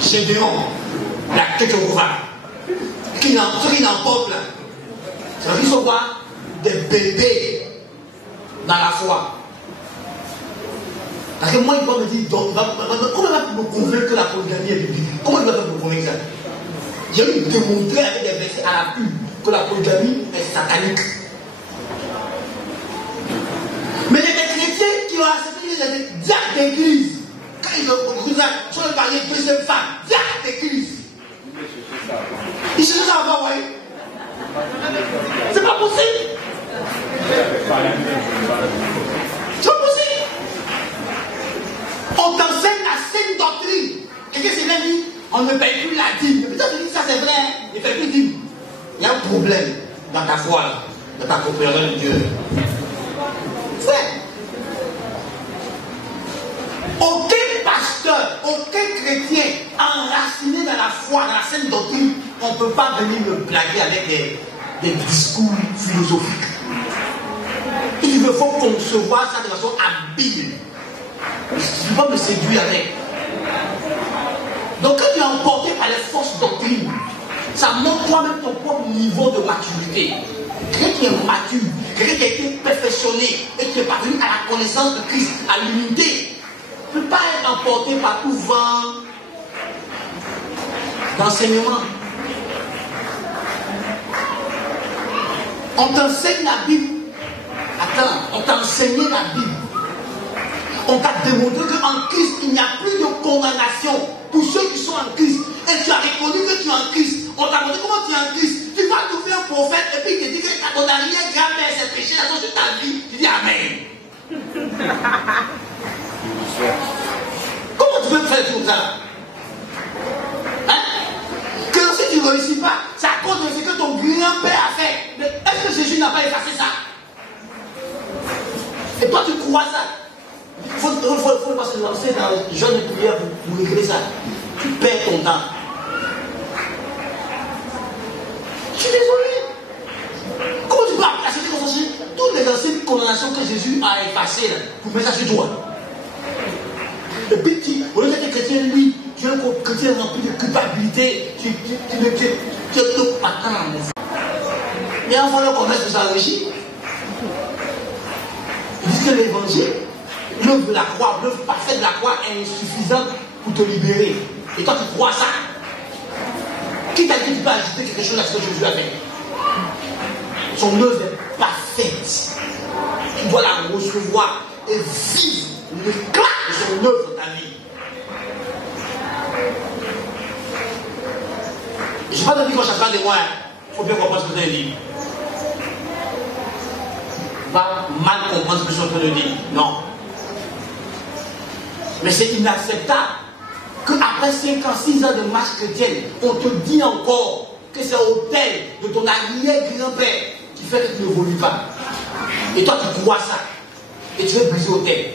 C'est Déon. La Ketorova. Ceux qui l'emportent là. Ça veut dire qu'ils sont quoi? Des bébés dans la foi. Parce que moi, il va me dire, comment il va me convaincre que la polygamie est biblique? Comment il va me convaincre ça? J'ai eu démontré avec des versets à la pub que la polygamie est satanique. Mais il y a des chrétiens qui ont accepté les diacres d'église. Quand ils ont sur le palier de deuxième femme, diacre d'église. Ils se laissent avoir, oui. C'est pas possible. C'est pas possible. On t'enseigne la saine doctrine. Et que c'est même dit, on ne paye plus la dîme. Mais putain, tu dis ça c'est vrai, il ne paye plus dîme. Il y a un problème dans ta foi, dans ta compréhension de Dieu. Frère, aucun pasteur, aucun chrétien enraciné dans la foi, dans la saine doctrine, on ne peut pas venir me blaguer avec des discours philosophiques. Il faut concevoir ça de façon habile. Tu ne peux pas me séduire avec. Donc quand tu es emporté par les fausses doctrines, ça montre toi-même ton propre niveau de maturité. Quelqu'un qui est mature, quelqu'un qui a été perfectionné et qui est parvenu à la connaissance de Christ, à l'unité, ne peut pas être emporté par tout vent d'enseignement. On t'enseigne la Bible. Attends, on t'a enseigné la Bible. On t'a démontré qu'en Christ, il n'y a plus de condamnation pour ceux qui sont en Christ. Et tu as reconnu que tu es en Christ. On t'a montré comment tu es en Christ. Tu vas trouver un prophète et puis il te dit que ton arrière-grand-mère s'est péché là sur ta vie. Tu dis Amen. Comment tu peux me faire tout ça? Hein? Que si tu ne réussis pas, c'est à cause de ce que ton grand-père a fait. Mais est-ce que Jésus n'a pas effacé ça? Et toi tu crois ça? Il faut pas se lancer dans le jeûne de prière pour régler ça. Tu perds ton temps. Je suis désolé. Comment tu peux placer des conseils? Toutes les anciennes condamnations que Jésus a effacées là, pour mettre ça sur toi. Et puis, au lieu d'être chrétien, lui, tu es un chrétien rempli de culpabilité. Tu es tout patin. Mais avant de connaître que ça régit, ils disent que l'évangile, l'œuvre de la croix, l'œuvre parfaite de la croix est insuffisante pour te libérer. Et toi, tu crois ça? Qui t'a dit que tu peux ajouter quelque chose à ce que Jésus a fait? Son œuvre est parfaite. Tu dois la recevoir et vivre l'éclat de son œuvre dans ta vie. Je ne vais pas te dire quand chacun de moi, il faut bien comprendre ce que vous avez dit. Pas mal comprendre ce que je suis en train de dire. Non. Mais c'est inacceptable qu'après 5 ans, 6 ans de marche chrétienne, on te dit encore que c'est l'autel de ton arrière-grand-père qui fait que tu n'évolues pas. Et toi, tu crois ça. Et tu veux briser l'autel.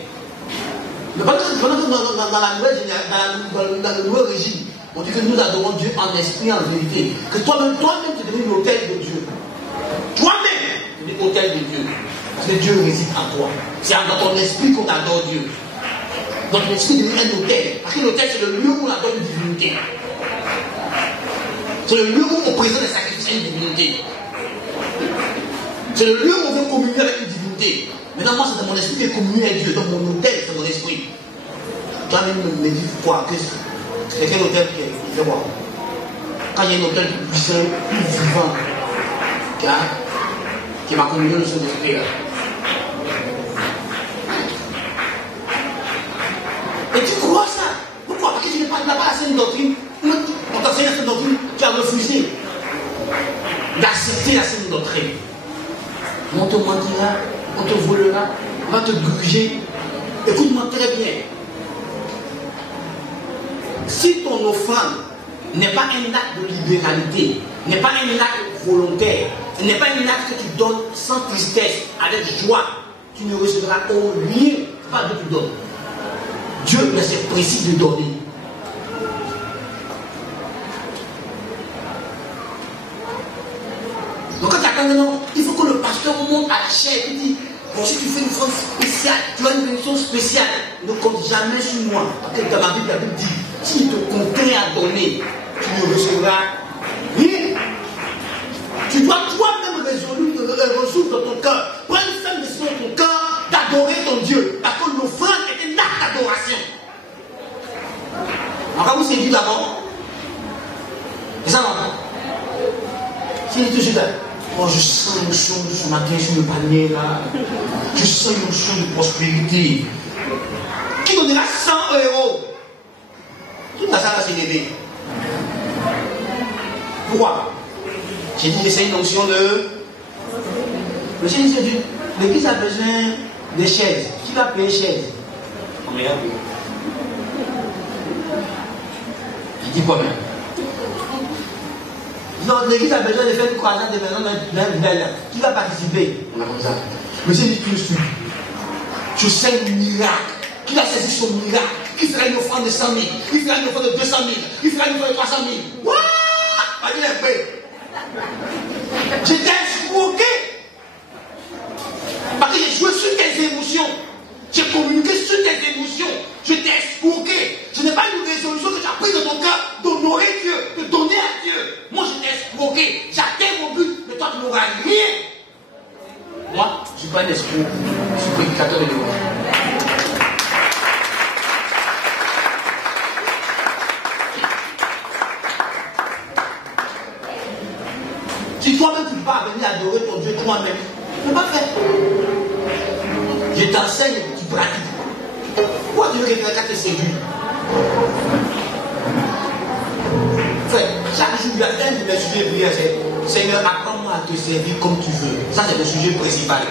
Mais pendant que dans la nouvelle génération, dans le nouveau régime, on dit que nous adorons Dieu en esprit, en vérité. Que toi-même, tu deviens l'autel de Dieu. Toi-même, tu es l'autel de Dieu. Parce que Dieu réside en toi. C'est dans ton esprit qu'on adore Dieu. Donc l'esprit devient un hôtel. Parce que l'hôtel, c'est le lieu où on adore une divinité. C'est le lieu où on présente des sacrifices à une divinité. C'est le lieu où on veut communier avec une divinité. Maintenant, moi, c'est dans mon esprit que je communie avec Dieu. Donc mon hôtel, c'est mon esprit. Toi, me dis quoi? C'est quel hôtel qui fait quoi? Quand il y a un hôtel plus puissant, plus vivant, qui m'a communié le Saint-Esprit là. Et tu crois ça? Pourquoi? Parce que tu n'as pas la saine doctrine. On t'enseigne la saine doctrine, tu as refusé d'accepter la saine doctrine. On te mentira, on te volera, va te gruger. Écoute-moi très bien. Si ton offrande n'est pas un acte de libéralité, n'est pas un acte volontaire, n'est pas un acte que tu donnes sans tristesse, avec joie, tu ne recevras rien, pas de te donne. Dieu ne s'est précis de donner. Donc quand tu attends, non, il faut que le pasteur monte à la chair et dit, bon, si tu fais une offrande spéciale, tu as une bénédiction spéciale, ne compte jamais sur moi. Parce que dans ma Bible, la Bible dit, s'il te contraint à donner, tu ne recevras rien. Tu dois toi-même résoudre dans ton cœur. Prends une ferme décision dans ton cœur d'adorer ton Dieu. Parce que l'offrande est un acte d'adoration. Alors, vous séduit d'abord. C'est ça, non? C'est tout de suite là. Oh, je sens une chose ce matin sur le panier là. Je sens une chose de prospérité. Qui donnera 100 €? Tout ça va s'élever. Pourquoi? J'ai dit, c'est une notion de. Le Seigneur dit, l'église a besoin de chaises. Qui va payer chaises? Combien? Il dit combien? Non, l'église a besoin de faire une croisade de maintenant d'un bel. Qui va participer? On a comme ça. Le Seigneur dit, je sais le miracle. Qui a saisi son miracle? Qui fera une offrande de 100 000? Qui fera une offrande de 200 000? Qui fera une offrande de 300 000? Wouah! Vas-y, les frères. J'étais escroqué. Parce que j'ai joué sur tes émotions. J'ai communiqué sur tes émotions. Je t'ai escroqué. Ce n'est pas une résolution que tu as prise dans ton cœur d'honorer Dieu, de donner à Dieu. Moi, je t'ai escroqué. J'atteins mon but, mais toi, tu n'auras rien. Moi, je ne suis pas un escroc. Je suis prédicateur de l'évangile. Si toi-même tu ne peux pas venir adorer ton Dieu toi-même, tu ne peux pas faire. Je t'enseigne et tu pratiques. Pourquoi tu veux que quelqu'un te séduise? Frère, chaque jour, il y a un de mes sujets de prière, c'est Seigneur, apprends-moi à te servir comme tu veux. Ça, c'est le sujet principal.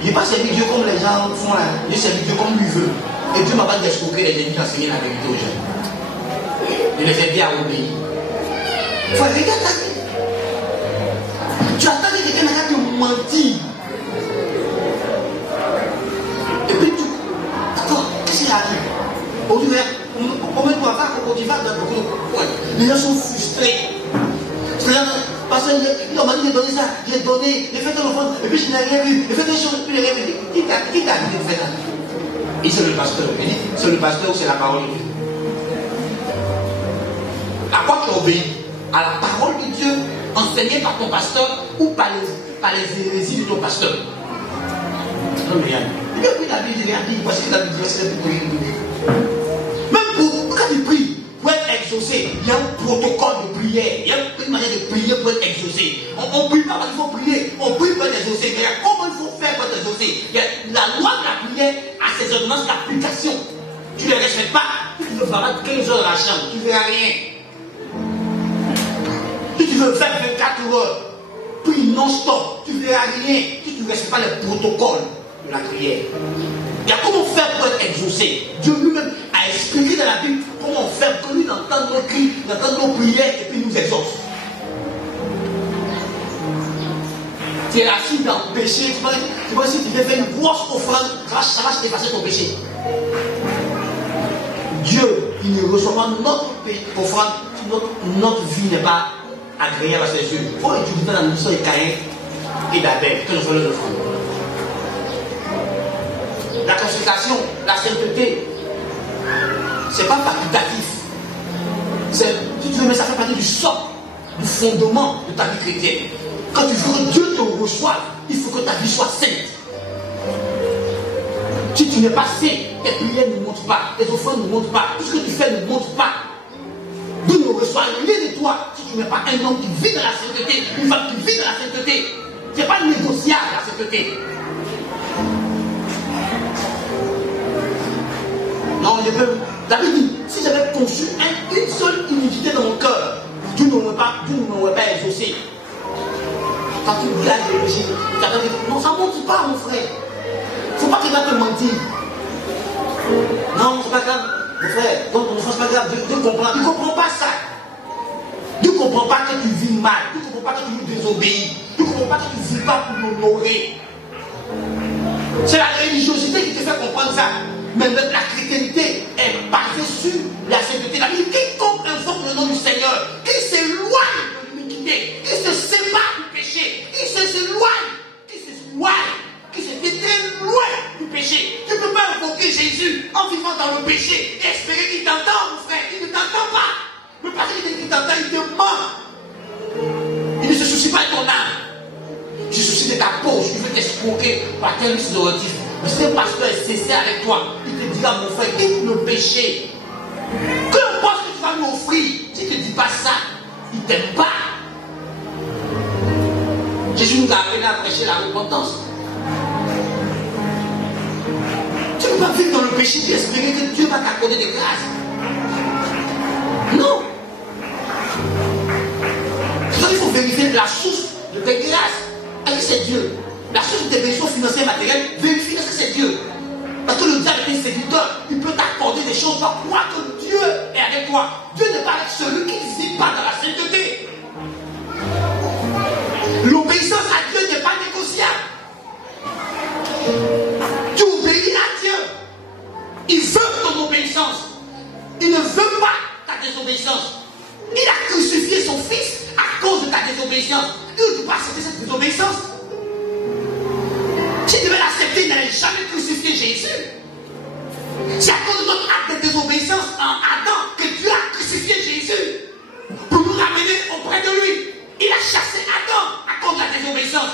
Je n'ai pas servi Dieu comme les gens font là. J'ai servi Dieu comme lui veut. Et Dieu m'a pas d'escroquer les ennemis d'enseigner la vérité aux gens. Je les ai bien obéis. Frère, regarde ta vie. Tu attends que quelqu'un n'a qu'à te mentir. Et puis tu. D'accord, qu'est-ce qui arrive? Aujourd'hui, on met toi faire quand tu vas dans beaucoup de points. Les gens sont frustrés. Parce qu'il m'a dit de donner ça, j'ai donné, j'ai fait un enfant, et puis je n'ai rien vu, j'ai fait des choses, puis j'ai rien vu. Qui t'a dit de faire ça? Et c'est le pasteur. Il dit, c'est le pasteur ou c'est la parole de Dieu? À quoi tu obéis? À la parole de Dieu enseignée par ton pasteur ou par les hérésies de ton pasteur? Non, mais il a pris la Bible, il a dit, voici la Bible, c'est pour prier. Même quand tu pries, pour être exaucé, il y a un protocole de prière, il y a une manière de prier pour être exaucé. On ne prie pas parce qu'il faut prier, on prie pour être exaucé, mais comment il faut faire pour être exaucé? La loi de la prière a ses ordonnances d'application. Tu ne les respectes pas, tu veux faire 15 heures à la chambre, tu ne verras rien. Si tu veux faire 24 heures, puis non-stop, tu ne verras rien si tu ne respectes pas les protocoles de la prière. Il y a comment faire pour être exaucé. Dieu lui-même a expliqué dans la Bible comment faire que lui entende nos cris, entende nos prières et puis nous exauce. Tu es assis dans le péché, tu vois si tu veux faire une grosse offrande, ça va effacer ton péché. Dieu, il ne reçoit pas notre offrande si notre vie n'est pas agréable à ses yeux. Il faut utiliser la notion de Caïn et d'Abel que nous faisons l'offrande. La consécration, la sainteté, c'est pas facultatif. Si tu veux, mais ça fait partie du socle, du fondement de ta vie chrétienne. Quand tu veux que Dieu te reçoive, il faut que ta vie soit sainte. Si tu n'es pas saint, tes prières ne montent pas, tes offrandes ne montent pas, tout ce que tu fais ne monte pas. Dieu ne reçoit rien de toi si tu n'es pas un homme qui vit dans la sainteté, une femme qui vit dans la sainteté. Ce n'est pas négociable la sainteté. Non, David dit, si j'avais conçu une seule iniquité dans mon cœur, Dieu ne m'aurait pas exaucé. Quand tu dis à des péchés, non, ça ne monte pas, mon frère. Il ne faut pas qu'il va te mentir. Non, c'est pas grave, mon frère. Donc, c'est pas grave. Dieu comprend. Il ne comprend pas ça. Dieu ne comprend pas que tu vis mal. Dieu ne comprend pas que tu nous désobéis. Dieu ne comprend pas que tu ne vis pas pour l'honorer. C'est la religiosité qui te fait comprendre ça. Mais même la chrétienté est basée sur la sainteté. La Bible, quiconque invoque le nom du Seigneur, qui s'éloigne de l'iniquité, qui se sépare du péché, qui s'éloigne, qui se détient loin du péché. Tu ne peux pas invoquer Jésus en vivant dans le péché et espérer qu'il t'entend, mon frère. Il ne t'entend pas. Mais parce qu'il t'entend, il te ment. Il ne se soucie pas de ton âme. Il se soucie de ta peau. Je veux t'escroquer par quel risque de motif. Mais si le pasteur est cessé avec toi, il te dira, mon frère, quitte le péché. Que importe ce que tu vas lui offrir, s'il ne te dit pas ça, il ne t'aime pas. Jésus nous a appelé à prêcher la repentance. Tu ne peux pas vivre dans le péché et espérer que Dieu va t'accorder des grâces. Non. Il faut vérifier la source de tes grâces. Est-ce que c'est Dieu? La source de tes besoins financiers et matériels, vérifie est-ce que c'est Dieu. Parce que le diable est un séducteur, il peut t'accorder des choses par croire que Dieu est avec toi. Dieu n'est pas avec celui qui ne vit pas dans la sainteté. L'obéissance à Dieu n'est pas négociable. Tu obéis à Dieu. Il veut ton obéissance. Il ne veut pas ta désobéissance. Il a crucifié son fils à cause de ta désobéissance. Il ne peut pas accepter cette désobéissance. Si tu devais l'accepter, il n'allait jamais crucifier Jésus. C'est à cause de notre acte de désobéissance en Adam que Dieu a crucifié Jésus pour nous ramener auprès de lui. Il a chassé Adam à cause de la désobéissance.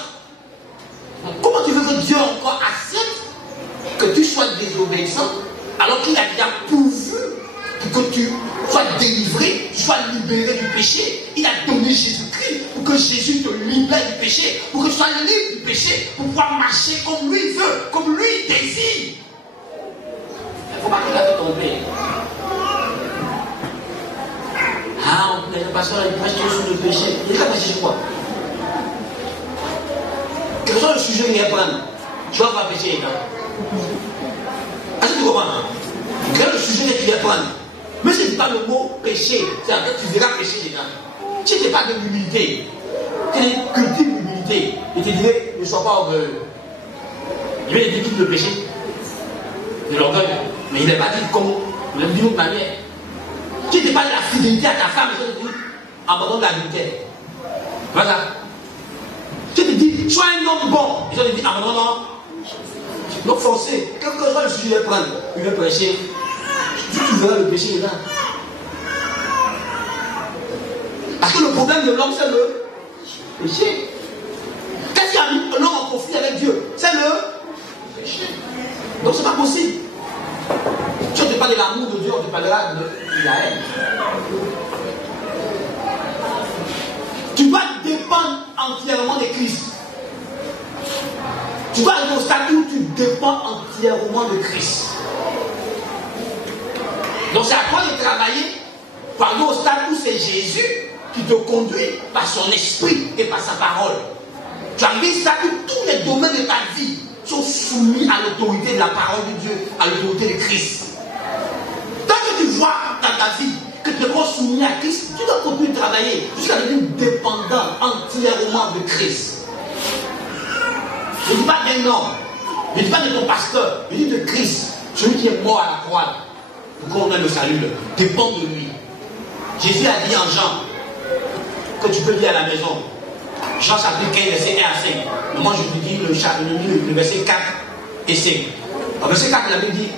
Donc, comment tu veux que Dieu encore accepte que tu sois désobéissant alors qu'il a déjà pourvu pour que tu sois délivré, tu sois libéré du péché? Il a donné Jésus-Christ pour que Jésus te libère du péché, pour que tu sois libre du péché, pour pouvoir marcher comme lui veut, comme lui désire. Il ne faut pas qu'il a fait tomber. Ah, le pasteur il prêche sur le péché. Il a prêché sur quoi? Quel soit le sujet qu'il va prendre? Tu vas pas pécher. Est-ce que tu comprends? Quel est le sujet qu'il va prendre? Mais ce n'est pas le mot péché. C'est-à-dire que tu verras pécher déjà. Si tu n'es pas de l'humilité, tu cultives l'humilité, il te dirait, ne sois pas orgueilleux. Il vient de dire quitte le péché, de l'orgueil. Mais il n'est pas dit comme, il l'a dit d'une autre manière. Si tu n'es pas de la fidélité à ta femme, il te dit, abandonne l'adultère. Voilà. Si tu te dis, sois un homme bon, il te dit, abandonne. Donc forcé, quel que soit le sujet de prendre, il veut prêcher. Tu verras le péché dedans. Parce que le problème de l'homme, c'est le péché. Qu'est-ce qui a mis l'homme en conflit avec Dieu? C'est le péché. Donc c'est pas possible. Si on ne parle de l'amour de Dieu, on te parlera de la haine. Tu dois dépendre entièrement de Christ. Tu dois arriver au stade où tu dépends entièrement de Christ. Donc c'est à toi de travailler pour arriver au stade où c'est Jésus qui te conduit par son esprit et par sa parole. Tu arrives au stade où tous les domaines de ta vie sont soumis à l'autorité de la parole de Dieu, à l'autorité de Christ. Tant que tu vois dans ta vie que tu es pas soumis à Christ, tu dois continuer de travailler jusqu'à devenir dépendant entièrement de Christ. Je ne dis pas d'un homme, je ne dis pas de ton pasteur, je dis de Christ, celui qui est mort à la croix. Pour qu'on ait le salut, dépend de lui. Jésus a dit en Jean que tu peux lire à la maison. Jean chapitre 15, verset 1 à 5. Mais moi je vous dis le verset 4 et 5. Au verset 4, il avait dit,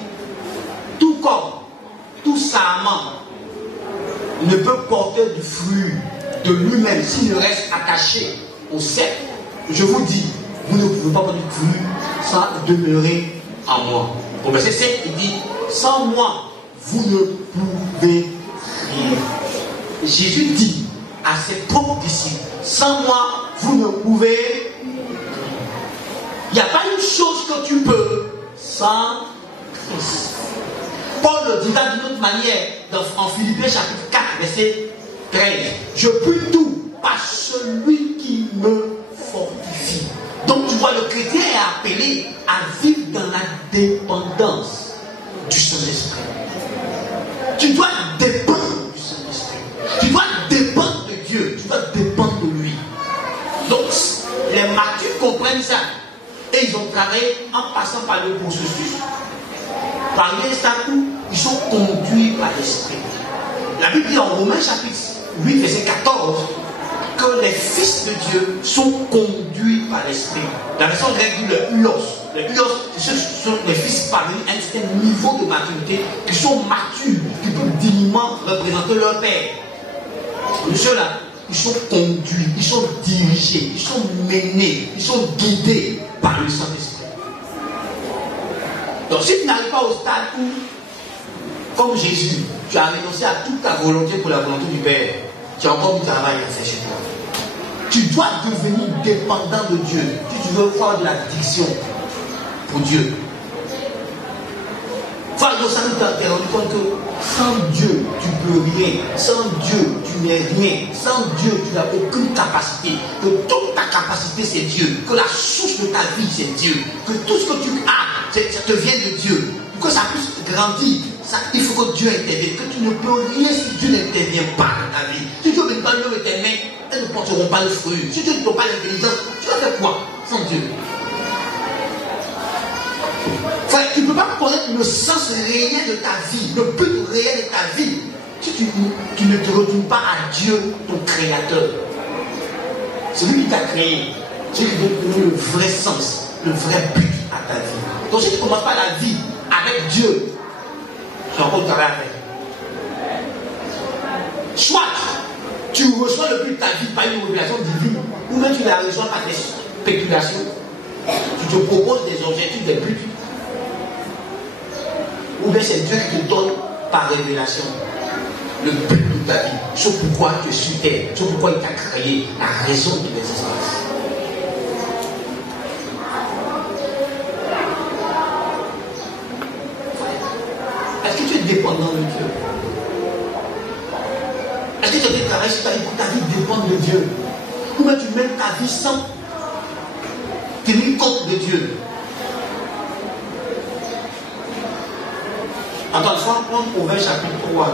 tout comme tout sarment ne peut porter du fruit de lui-même s'il ne reste attaché au cep. Je vous dis, vous ne pouvez pas porter du fruit sans demeurer en moi. Au verset 7, il dit, sans moi, vous ne pouvez rien. Jésus dit à ses propres disciples, sans moi, vous ne pouvez rien. Il n'y a pas une chose que tu peux sans Christ. Paul le dira d'une autre manière en Philippiens chapitre 4, verset 13. Je peux tout par celui qui me fortifie. vois, le chrétien est appelé à vivre dans la dépendance du Saint-Esprit. Tu dois dépendre du Saint-Esprit. Tu dois dépendre de Dieu. Tu dois dépendre de lui. Donc, les martyrs comprennent ça. Et ils ont travaillé en passant par le processus. Par l'instant où ils sont conduits par l'Esprit. La Bible dit en Romains chapitre 8, verset 14, que les fils de Dieu sont conduits par l'Esprit. La version grecque dit le huios. Les huios, ce sont les fils parmi un certain niveau de maturité, qui sont matures, qui peuvent dignement représenter leur Père. Ceux-là, ils sont conduits, ils sont dirigés, ils sont menés, ils sont guidés par le Saint-Esprit. Donc si tu n'arrives pas au stade où, comme Jésus, tu as renoncé à toute ta volonté pour la volonté du Père, tu as encore du travail à faire chez toi. Tu dois devenir dépendant de Dieu si tu veux faire de l'addiction pour Dieu. Frère, ça nous t'a rendu compte que sans Dieu, tu ne peux rien. Sans Dieu, tu n'es rien. Sans Dieu, tu n'as aucune capacité. Que toute ta capacité, c'est Dieu. Que la source de ta vie, c'est Dieu. Que tout ce que tu as, ça te vient de Dieu. Pour que ça puisse grandir, il faut que Dieu intervienne. Que tu ne peux rien si Dieu n'intervient pas dans ta vie. Si Dieu ne met pas l'eau de tes mains, elles ne porteront pas le fruit. Si Dieu ne donne pas l'intelligence, tu vas faire quoi sans Dieu? Enfin, tu ne peux pas connaître le sens réel de ta vie, le but réel de ta vie, si tu ne te retournes pas à Dieu, ton créateur. C'est lui qui t'a créé. C'est lui qui t'a donné le vrai sens, le vrai but à ta vie. Donc si tu ne commences pas la vie avec Dieu, tu as encore du travail à faire. Soit tu reçois le but de ta vie par une révélation divine, ou même tu la reçois par des spéculations. Tu te proposes des objectifs, des buts. Ou bien c'est Dieu qui te donne par révélation le but de ta vie, ce pourquoi tu es sur terre, ce pourquoi il t'a créé, la raison de l'existence. Est-ce que tu es dépendant de Dieu? Est-ce que tu as des travail sur ta vie pour ta vie dépend de Dieu? Ou bien tu mènes ta vie sans tenir compte de Dieu? Encore une fois, prends Proverbe chapitre 3.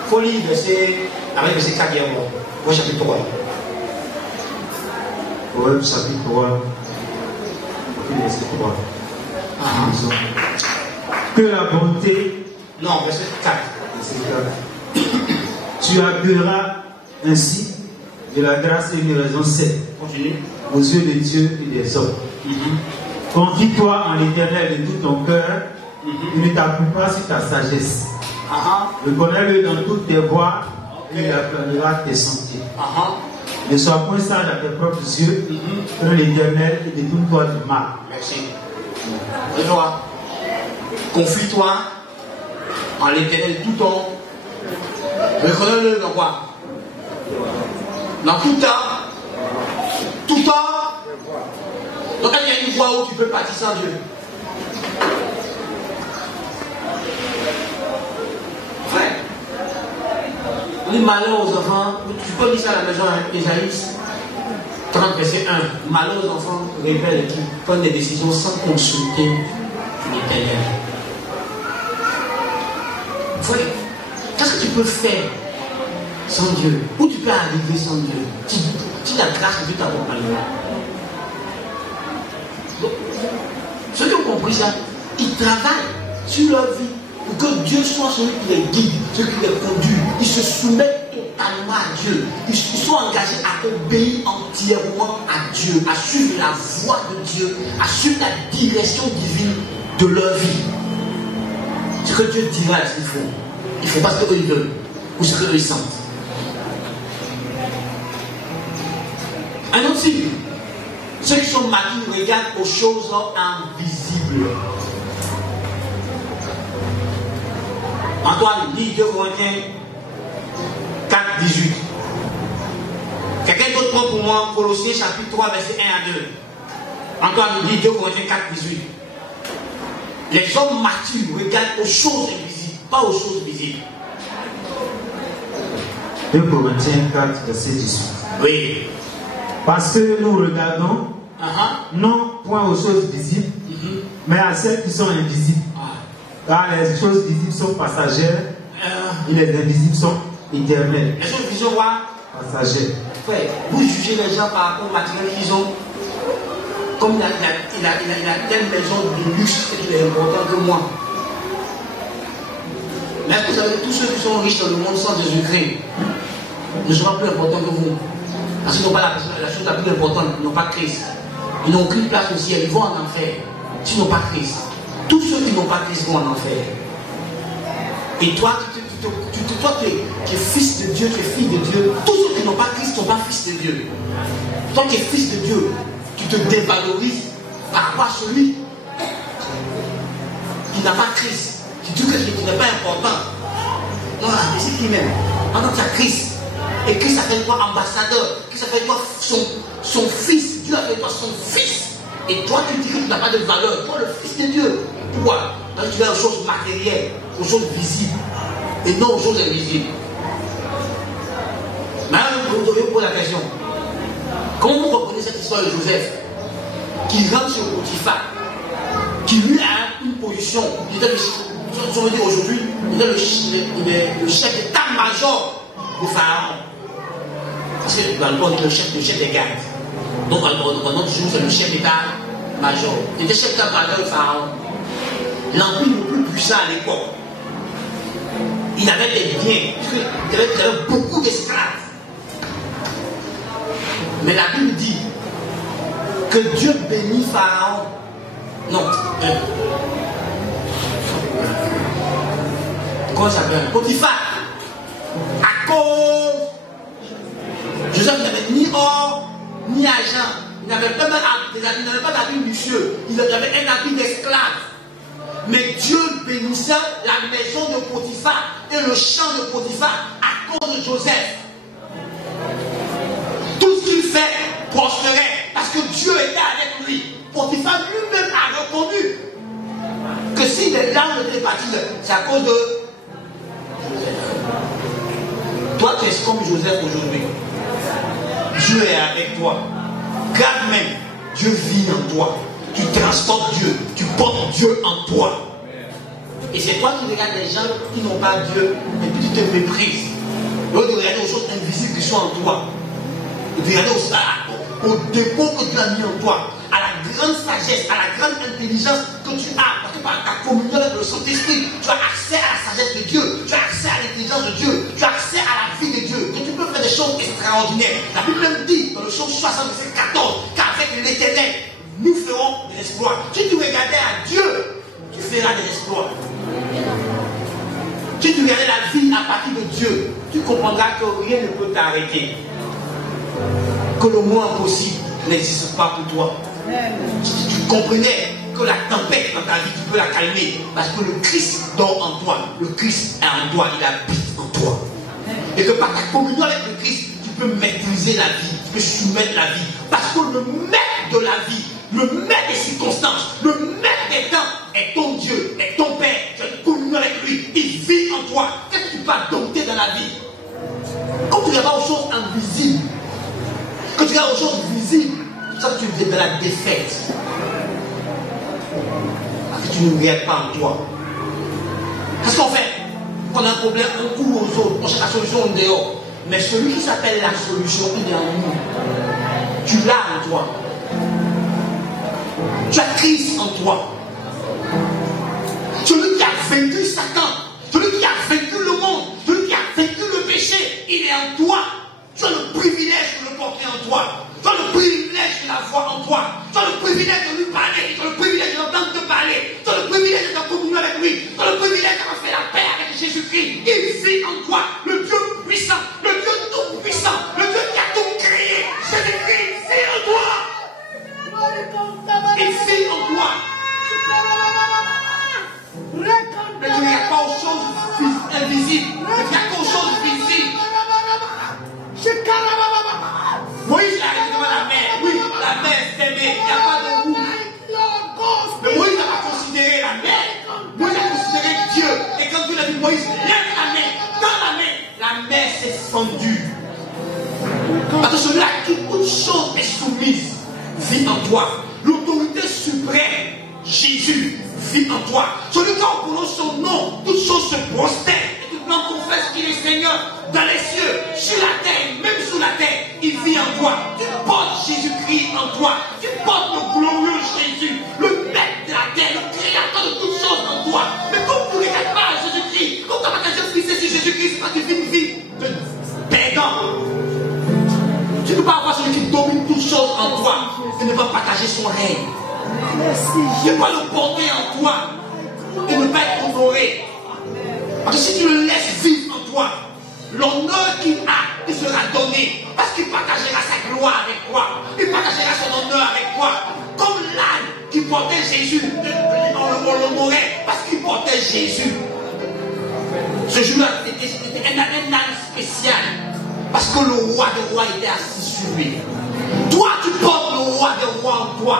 Il faut lire avec verset 4 hier. Proverbe chapitre 3. Proverbe chapitre 3. Verset 3. Que la bonté. Non, verset 4. Verset 4. Tu accueilleras ainsi de la grâce et une raison saine aux yeux de Dieu et des hommes. Confie-toi en l'Éternel de tout ton cœur et ne t'appuie pas sur ta sagesse. Reconnais-le dans toutes tes voies et il aplanira tes sentiers. Ne sois point sage à tes propres yeux, que l'Éternel et détourne-toi du mal. Merci. Confie-toi en l'Éternel de tout ton. Reconnais-le dans quoi? Dans tout temps. Tout temps. Donc quand il y a une voie où tu peux partir sans Dieu. Frère, on dit malheur aux enfants. Tu peux lire ça à la maison avec Ésaïe 30 verset 1. Malheur aux enfants rebelles qui prennent des décisions sans consulter l'Éternel. Frère, qu'est-ce que tu peux faire sans Dieu? Où tu peux arriver sans Dieu? Si la grâce de Dieu t'accompagne. Ceux qui ont compris ça, ils travaillent sur leur vie pour que Dieu soit celui qui les guide, celui qui les conduit. Ils se soumettent totalement à Dieu. Ils sont engagés à obéir entièrement à Dieu, à suivre la voie de Dieu, à suivre la direction divine de leur vie. Ce que Dieu dira, c'est qu'il faut. Il ne faut pas ce qu'eux ils veulent ou ce qu'eux ils sentent. Un autre signe, ceux qui sont matures regardent aux choses invisibles. Antoine, lis 2 Corinthiens 4, 18. Quelqu'un d'autre prend pour moi Colossiens chapitre 3, verset 1 à 2. Antoine, lis 2 Corinthiens 4, 18. Les hommes matures regardent aux choses invisibles, pas aux choses visibles. 2 Corinthiens 4, verset 18. Oui. Parce que nous regardons, non point aux choses visibles, mais à celles qui sont invisibles. Car les choses visibles sont passagères, et les invisibles sont éternelles. Les choses visibles, passagères. Frère, vous jugez les gens par rapport au matériel qu'ils ont. Comme il a telle maison de luxe et qu'il est important que moi. Mais est-ce que vous savez que tous ceux qui sont riches dans le monde sans Jésus-Christ ne seront plus importants que vous? Parce qu'ils n'ont pas la chose la plus importante, ils n'ont pas Christ. Ils n'ont aucune place au ciel, ils vont en enfer. S'ils n'ont pas Christ. Tous ceux qui n'ont pas Christ vont en enfer. Et toi, tu es fils de Dieu, tu es fille de Dieu. Tous ceux qui n'ont pas Christ ne sont pas fils de Dieu. Toi qui es fils de Dieu, tu te dévalorises par rapport à celui qui n'a pas Christ. Tu dis que tu n'es pas important. Non, c'est qui même. Maintenant tu as Christ. Et Christ a fait de toi ambassadeur. Christ a fait de toi son fils. Dieu a fait de toi son fils. Et toi tu dis que tu n'as pas de valeur. Toi le fils de Dieu. Pourquoi? Parce que tu vas aux choses matérielles, aux choses visibles. Et non aux choses invisibles. Maintenant vous devez vous poser la question. Comment vous reprenez cette histoire de Joseph qui rentre sur Potiphar, qui lui a une position, il était on veut dire aujourd'hui, il est le chef d'état-major de Pharaon. Parce que dans le monde, le chef des gardes. Donc dans notre jour, c'est le chef d'état-major. Il était chef d'état-major de Pharaon. L'empire le plus puissant à l'époque. Il avait des biens, il avait beaucoup d'esclaves. Mais la Bible dit que Dieu bénit Pharaon. Non. Comment ça s'appelle? Potiphar. À cause. Joseph n'avait ni or, ni argent. Il n'avait pas d'habit luxueux. Il avait un habit d'esclave. Mais Dieu bénissait la maison de Potiphar et le champ de Potiphar à cause de Joseph. Tout ce qu'il fait prospérait parce que Dieu était avec lui. Potiphar lui-même a reconnu que si les larmes étaient parties, c'est à cause de Joseph. Toi, tu es comme Joseph aujourd'hui. Dieu est avec toi. Garde même, Dieu vit en toi. Tu transportes Dieu, tu portes Dieu en toi. Et c'est toi qui regardes les gens qui n'ont pas Dieu et puis tu te méprises. Au lieu de regarder aux choses invisibles qui sont en toi. Et de regarder au dépôt que Dieu a mis en toi, à la grande sagesse, à la grande intelligence que tu as, parce que par ta communion avec le Saint-Esprit, tu as accès à la sagesse de Dieu, tu as accès à l'intelligence de Dieu, tu as accès à la vie de Dieu, que tu peux faire des choses extraordinaires. La Bible même dit dans le psaume 60, verset 14, qu'avec l'Éternel, nous ferons des exploits. Si tu regardais à Dieu, tu feras des exploits. Si tu regardais la vie à partir de Dieu, tu comprendras que rien ne peut t'arrêter. Que le mot impossible n'existe pas pour toi. Si tu comprenais que la tempête dans ta vie, tu peux la calmer. Parce que le Christ dort en toi. Le Christ est en toi, il habite en toi. Et que par ta communion avec le Christ, tu peux maîtriser la vie, tu peux soumettre la vie. Parce que le maître de la vie, le maître des circonstances, le maître des temps est ton Dieu, est ton Père. Tu as une communion avec lui, il vit en toi. Qu'est-ce que tu vas dompter dans la vie? Quand tu regardes aux choses invisibles, quand tu regardes aux choses visibles, ça tu vis de la défaite. Parce que tu ne regardes pas en toi. Qu'est-ce qu'on fait? Quand on a un problème, on court aux autres, on cherche la solution en dehors. Mais celui qui s'appelle la solution, il est en nous. Tu l'as en toi. Tu as Christ en toi. Celui qui a vaincu Satan, celui qui a vaincu le monde, celui qui a vaincu le péché, il est en toi. Tu as le privilège de le porter en toi. Tu as le privilège de la voir en toi. Tu as le privilège de lui parler. Tu as le privilège de l'entendre te parler. Tu as le privilège de ta communion avec lui. Tu as le privilège d'avoir fait la paix avec Jésus-Christ. Il vit en toi. Le Dieu puissant, le Dieu tout-puissant, le Dieu qui a tout créé. Jésus-Christ vit en toi. Il vit en toi. Mais tu ne regardes pas aux choses invisibles. Tu ne regardes qu'aux choses visibles. Moïse est arrivé devant la mer. Oui, la mer est fermée. Il n'y a pas de boue. Mais Moïse n'a pas considéré la mer. Moïse a considéré Dieu. Et quand Dieu a dit Moïse, lève la mer. Dans la mer s'est fendue. toi. L'autorité suprême, Jésus, vit en toi. Celui qui en prononce son nom, toutes choses se prosternent et tout le monde confesse qu'il est Seigneur dans les cieux, sur la terre, même sous la terre, il vit en toi. Tu portes Jésus-Christ en toi. Tu portes le glorieux Jésus, le maître de la terre, le créateur de toutes choses en toi. Mais comme tu ne regardes pas Jésus-Christ, comme tu n'as pas fixé sur Jésus-Christ, quand tu vis une vie de perdant, tu ne peux pas avoir celui qui domine toutes choses en toi et ne pas partager son règne. Tu ne peux pas le porter en toi et ne pas être honoré. Parce que si tu le laisses vivre en toi, l'honneur qu'il a, il sera donné. Parce qu'il partagera sa gloire avec toi. Il partagera son honneur avec toi. Comme l'âne qui portait Jésus, on l'honorait parce qu'il portait Jésus. Ce jour-là, c'était un âne spécial. Parce que le roi des rois était assis sur lui. Toi, tu portes le roi des rois en toi.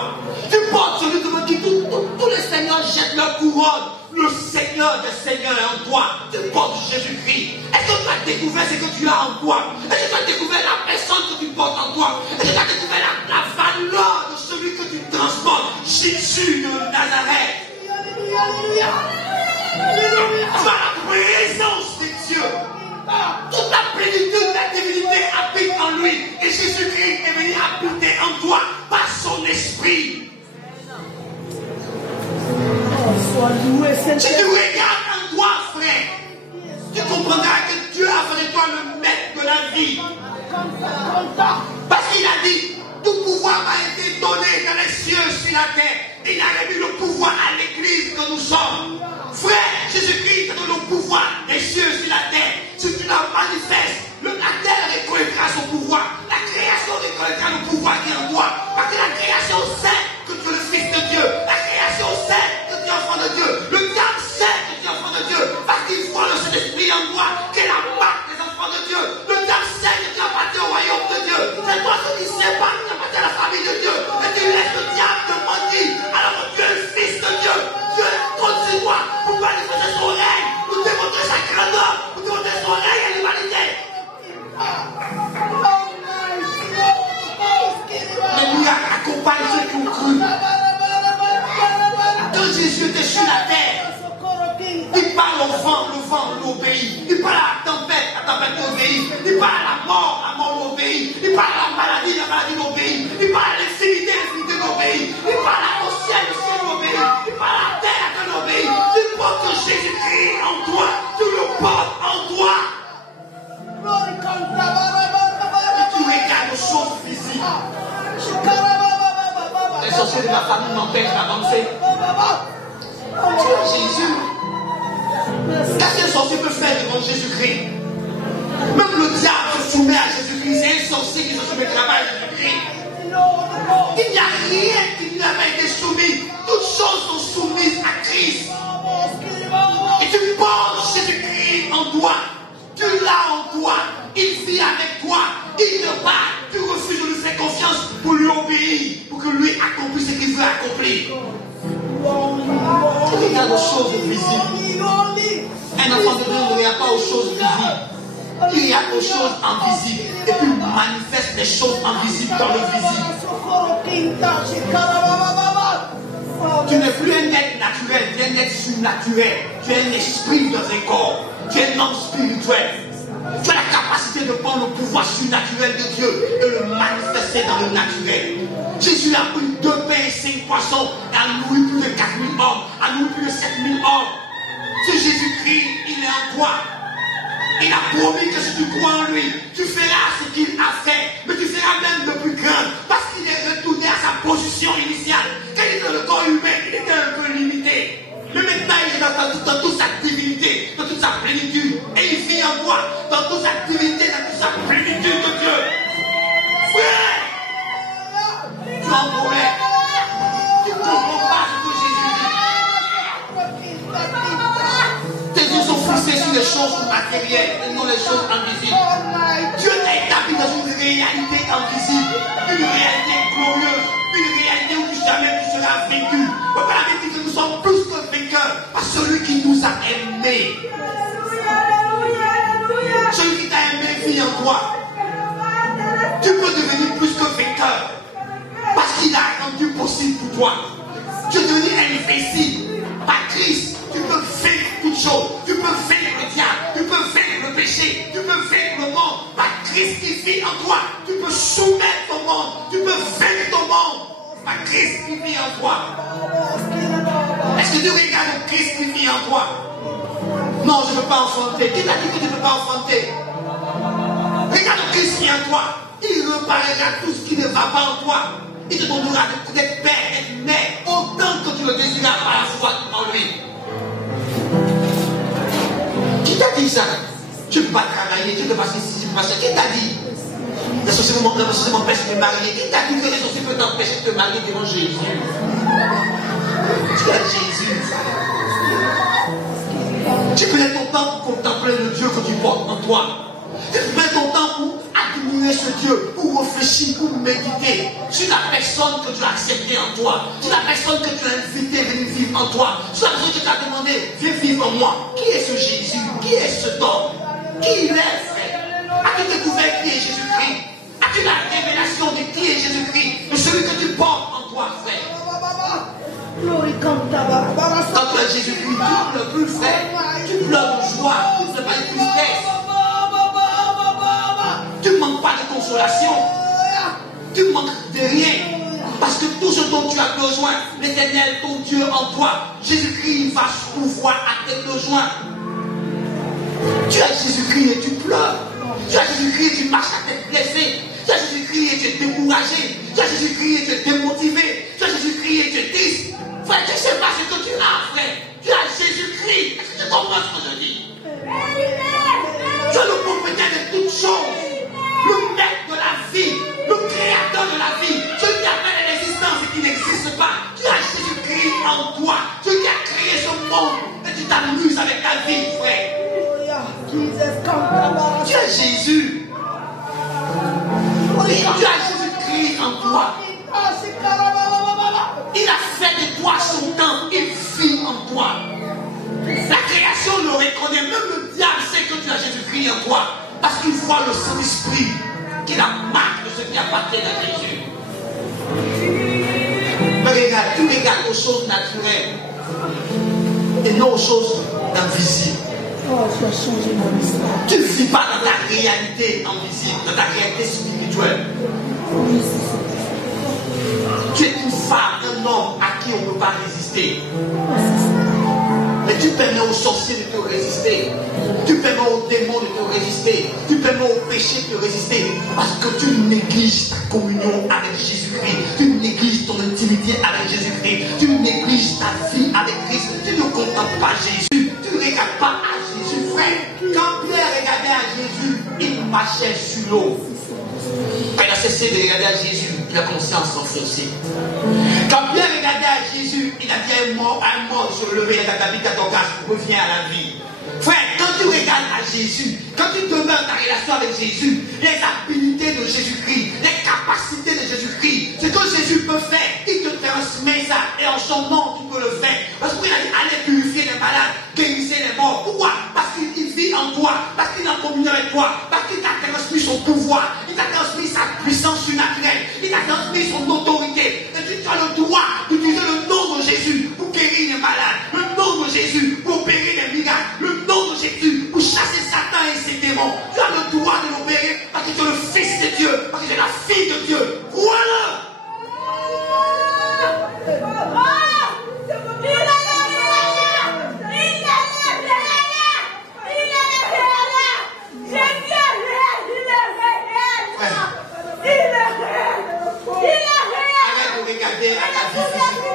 Tu portes celui qui tous les seigneurs jettent leur couronne. Le Seigneur des seigneurs est en toi. Tu portes Jésus-Christ. Est-ce que tu as découvert ce que tu as en toi? Est-ce que tu as découvert la personne que tu portes en toi? Est-ce que tu as découvert la valeur de celui que tu transportes? Jésus de Nazareth. Tu as la présence de Dieu. Toute la plénitude de la divinité habite en lui. Et Jésus-Christ est venu habiter en toi par son esprit. Si tu regardes en toi, frère, tu comprendras que Dieu a fait de toi le maître de la vie. Parce qu'il a dit, tout pouvoir m'a été donné dans les cieux, sur la terre. Il a remis le pouvoir à l'église que nous sommes. Frère, Jésus-Christ te donne le pouvoir des cieux sur la terre. Si tu la manifestes, la terre reconnaîtra son pouvoir. La création reconnaîtra le pouvoir qui est en toi. Parce que la création sait que tu es le Fils de Dieu. La création sait que tu es enfant de Dieu. Le diable sait que tu es enfant de Dieu. Parce qu'il voit le Saint-Esprit en toi, qui est la marque des enfants de Dieu. Le diable sait que tu appartiens au royaume de Dieu. C'est toi qui ne sais pas que tu appartiens à la famille de Dieu. Et tu laisses le diable te mentir. Alors que tu es le Fils de Dieu. Dieu compte sur toi pour manifester son règne, pour démontrer sa grandeur, pour démontrer son règne à l'humanité. Alléluia, accompagne ceux qui ont cru. Quand Jésus était sur la terre, il parle au vent, l'obéit. Il parle à la tempête l'obéit. Il parle à la mort l'obéit. Il parle à la maladie l'obéit. Il parle à l'infinité l'obéit. Il parle au ciel l'obéit. Il parle à la terre l'obéit. Tu portes Jésus-Christ en toi. Tu le portes en toi. Et tu regardes aux choses visibles. Les sorciers de ma famille m'empêchent d'avancer. Tu es Jésus. Qu'est-ce qu'un sorcier peut faire devant Jésus-Christ? Même le diable se soumet à Jésus-Christ. C'est un sorcier qui se soumet au travail à Jésus-Christ. Il n'y a rien qui n'a pas été soumis. Toutes choses sont soumises à Christ. Et tu portes Jésus-Christ en toi. Tu l'as en toi. Il vit avec toi. Il te parle. Tu refuses de lui faire confiance pour lui obéir. Pour que lui accomplisse ce qu'il veut accomplir. Tu regardes aux choses visibles. Un enfant de Dieu ne regarde pas aux choses visibles. Il regarde aux choses invisibles. Et puis il manifeste les choses invisibles dans le visible. Tu n'es plus un être naturel, tu es un être surnaturel. Tu es un esprit dans un corps. Tu es un homme spirituel. Tu as la capacité de prendre le pouvoir surnaturel de Dieu et le manifester dans le naturel. Jésus a pris 2 pains et 5 poissons et a nourri plus de 4000 hommes, a nourri plus de 7000 hommes. Ce Jésus-Christ, il est en toi. Il a promis que si tu crois en lui, tu feras ce qu'il a fait, mais tu feras même de plus grand, parce qu'il est retourné à sa position initiale. Quand il était dans le corps humain, il était un peu limité. Mais maintenant, il est dans toute sa divinité, dans toute sa plénitude. Et il vit en toi, dans toute sa divinité, dans toute sa plénitude de Dieu. Frère, tu as un problème. Tu ne comprends pas ce que Jésus dit. Tes yeux sont fixés sur les choses matérielles et non les choses invisibles. Dieu t'a établi dans une réalité invisible, une réalité glorieuse, une réalité où jamais tu seras vaincu. Papa la Bible dit que nous sommes plus que vainqueurs par celui qui nous a aimés. Celui qui t'a aimé vit en toi. Tu peux devenir plus que vainqueur parce qu'il a rendu possible pour toi. Tu es devenu invincible. Par Christ, tu peux vaincre toutes choses. Tu peux vaincre le diable. Tu peux vaincre le péché. Tu peux vaincre le monde. Par Christ qui vit en toi, tu peux soumettre ton monde. Tu peux vaincre ton monde. Par Christ qui vit en toi. Est-ce que tu regardes le Christ qui vit en toi? Non, je ne peux pas enfanter. Qui t'a dit que tu ne peux pas enfanter? Regarde le Christ qui est en toi. Il reparera tout ce qui ne va pas en toi. Il te donnera d'être père, d'être mère, autant que tu le désiras par la foi en lui. Qui t'a dit ça? Tu ne peux pas travailler, tu ne peux pas ceci, tu ne peux pas ça. Qui t'a dit? La société m'empêche de me marier. Qui t'a dit que les sociétés peuvent t'empêcher de te marier devant Jésus? Tu as Jésus. Tu prenais ton temps pour contempler le Dieu que tu portes en toi. Tu prenais ton temps pour admirer ce Dieu, pour réfléchir, pour méditer sur la personne que tu as acceptée en toi, sur la personne que tu as invitée à venir vivre en toi, sur la personne que tu as demandé, viens vivre en moi. Qui est ce Jésus? Qui est cet homme? Qui il est, frère? As-tu découvert qui est Jésus-Christ? As-tu la révélation de qui est Jésus-Christ? De celui que tu portes en toi, frère. Quand tu as Jésus-Christ, tu ne pleures plus, frère. Tu pleures de joie, tu ne pleures pas de tristesse. Tu ne manques pas de consolation. Tu ne manques de rien. Parce que tout ce dont tu as besoin, l'Éternel, ton Dieu en toi, Jésus-Christ va pouvoir à tes besoins. Tu as Jésus-Christ et tu pleures. Tu as Jésus-Christ et tu marches à tête blessée. Tu as Jésus-Christ et tu es découragé. Tu as Jésus-Christ et tu es démotivé. Tu as Jésus-Christ et tu es triste. Frère, tu ne sais pas ce que tu as, frère. Tu as Jésus-Christ. Est-ce que tu comprends ce que je dis? Tu es le propriétaire de toutes choses. Le maître de la vie. Le créateur de la vie. Celui qui a fait l'existence et qui n'existe pas. Tu as Jésus-Christ en toi. Celui qui a créé ce monde. Et tu t'amuses avec ta vie, frère. Tu as Jésus. Oui, tu as Jésus-Christ en toi. Il a fait de toi son temps. Il vit en toi. La création le reconnaît. Même le diable sait que tu as Jésus-Christ en toi. Parce qu'il voit le Saint-Esprit qui est la marque de ce qui appartient à Jésus. Mais regarde, tu regardes aux choses naturelles et non aux choses invisibles. Tu ne vis pas dans ta réalité invisible, dans ta réalité spirituelle. Tu es une femme, un homme à qui on ne peut pas résister. Mais tu permets aux sorciers de te résister. Tu permets aux démons de te résister. Tu permets au péché de te résister. Parce que tu négliges ta communion avec Jésus-Christ. Tu négliges ton intimité avec Jésus-Christ. Tu négliges ta vie avec Christ. Tu ne contemples pas Jésus. Tu ne regardes pas à Jésus, frère. Quand Pierre regardait à Jésus, il marchait sur l'eau. Quand il a cessé de regarder à Jésus, il a commencé à s'enfoncer. Quand Pierre regardait à Jésus, il a dit à un mort de se lever, il a dit David, t'as ton grâce, reviens à la vie. Frère, quand tu regardes à Jésus, quand tu demeures ta relation avec Jésus, les habilités de Jésus-Christ, les capacités de Jésus-Christ, ce que Jésus peut faire, il te transmet ça. Et en son nom, tu peux le faire. Parce qu'il a dit, allez purifier les malades, guérissez les morts. Pourquoi? Parce qu'il vit en toi, parce qu'il est en communion avec toi, parce qu'il t'a transmis son pouvoir, il t'a transmis sa puissance surnaturelle, il t'a transmis son autorité. Et tu as le droit d'utiliser le nom de Jésus pour guérir les malades, le nom de Jésus pour opérer les miracles, le nom de Jésus pour chasser Satan et ses démons. Tu as le droit de l'opérer parce que tu es le fils de Dieu, parce que tu es la fille de Dieu. Crois-le. Arrête de regarder à ta vie physique.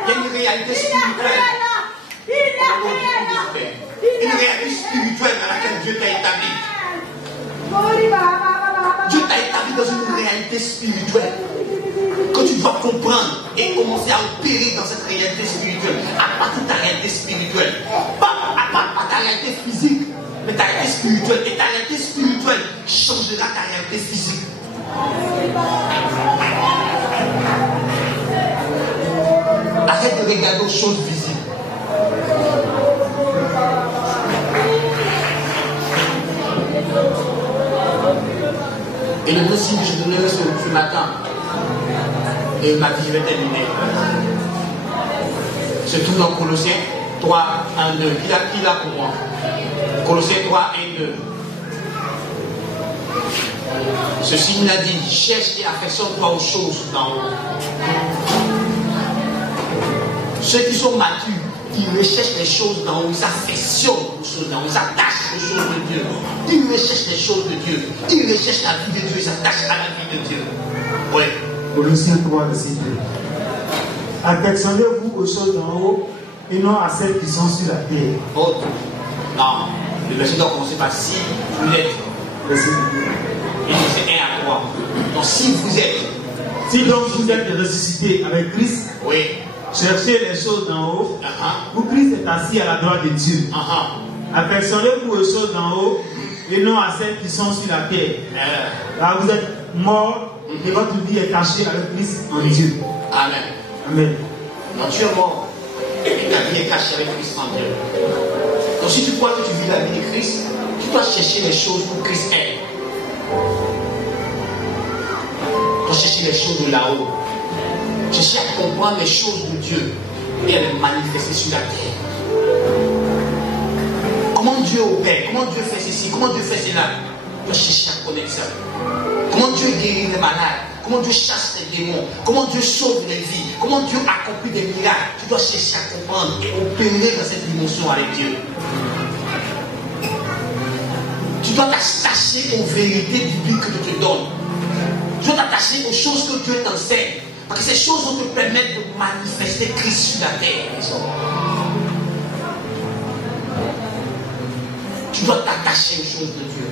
Il y a une réalité spirituelle. Une réalité spirituelle dans laquelle Dieu t'a établi. Dieu t'a établi dans une réalité spirituelle que tu dois comprendre et commencer à opérer dans cette réalité spirituelle. À partir de ta réalité spirituelle. Pas ta réalité physique, mais ta réalité spirituelle. Et ta réalité spirituelle changera ta réalité physique. Arrête de regarder aux choses visibles. Et le deuxième signe que je donnerai ce matin, et ma vie, je vais terminer. Se trouve dans Colossiens 3, 1, 2. Qui l'a pour moi? Colossiens 3, 1, 2. Ce signe a dit, cherche et affectionne-toi aux choses d'en haut. Ceux qui sont matures, ils recherchent les choses d'en haut, ils s'affectionnent aux choses d'en haut, ils s'attachent aux choses de Dieu. Ils recherchent les choses de Dieu. Ils recherchent la vie de Dieu, ils s'attachent à la vie de Dieu. Oui. Colossiens 3, verset 2. Affectionnez-vous aux choses d'en haut et non à celles qui sont sur la terre. Oh, non. Le verset doit commencer par si vous êtes. Verset 2. Et c'est 1 à 3. Donc si vous êtes. Si donc vous êtes ressuscité avec Christ, oui. Cherchez les choses d'en haut, où Christ est assis à la droite de Dieu. Affectionnez-vous aux choses d'en haut et non à celles qui sont sur la terre. Car vous êtes morts et votre vie est cachée avec Christ en Dieu. Amen. Amen. Donc tu es mort et ta vie est cachée avec Christ en Dieu. Donc si tu crois que tu vis la vie de Christ, tu dois chercher les choses où Christ est. Tu dois chercher les choses de là-haut. Chercher à comprendre les choses de Dieu et à les manifester sur la terre. Comment Dieu opère, comment Dieu fait ceci, comment Dieu fait cela. Tu dois chercher à connaître ça. Comment Dieu guérit les malades, comment Dieu chasse les démons, comment Dieu sauve les vies, comment Dieu accomplit des miracles. Tu dois chercher à comprendre et opérer dans cette dimension avec Dieu. Tu dois t'attacher aux vérités bibliques que Dieu te donne. Tu dois t'attacher aux choses que Dieu t'enseigne. Parce que ces choses vont te permettre de manifester Christ sur la terre. Tu dois t'attacher aux choses de Dieu.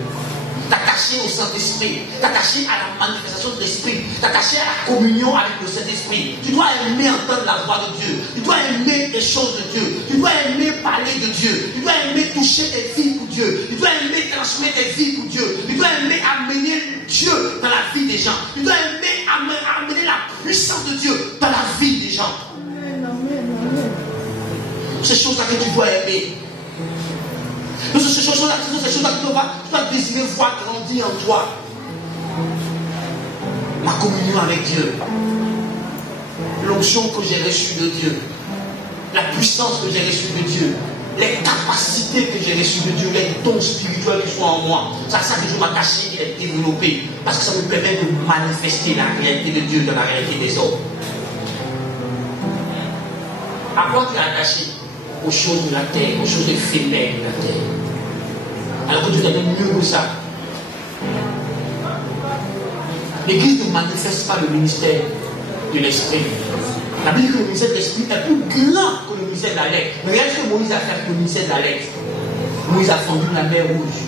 T'attacher au Saint-Esprit. T'attacher à la manifestation de l'Esprit. T'attacher à la communion avec le Saint-Esprit. Tu dois aimer entendre la voix de Dieu. Tu dois aimer les choses de Dieu. Tu dois aimer parler de Dieu. Tu dois aimer toucher des vies pour Dieu. Tu dois aimer transmettre des vies pour Dieu. Tu dois aimer amener Dieu dans la vie des gens. Tu dois aimer amener la puissance de Dieu dans la vie des gens. Ces choses-là que tu dois aimer. Ces choses-là que tu dois désirer voir grandir en toi. Ma communion avec Dieu. L'onction que j'ai reçue de Dieu. La puissance que j'ai reçue de Dieu. Les capacités que j'ai reçues de Dieu, les dons spirituels qui sont en moi. C'est à ça que je m'attache et les développer. Parce que ça me permet de manifester la réalité de Dieu dans la réalité des hommes. À quoi tu es attaché? Aux choses de la terre, aux choses éphémères de la terre. Alors que Dieu t'a donné mieux que ça. L'Église ne manifeste pas le ministère de l'Esprit. La Bible dit que le ministère de l'Esprit est plus grand que le ministère de la lettre. Mais regarde ce que Moïse a fait avec le ministère de la lettre. Moïse a fendu la mer Rouge.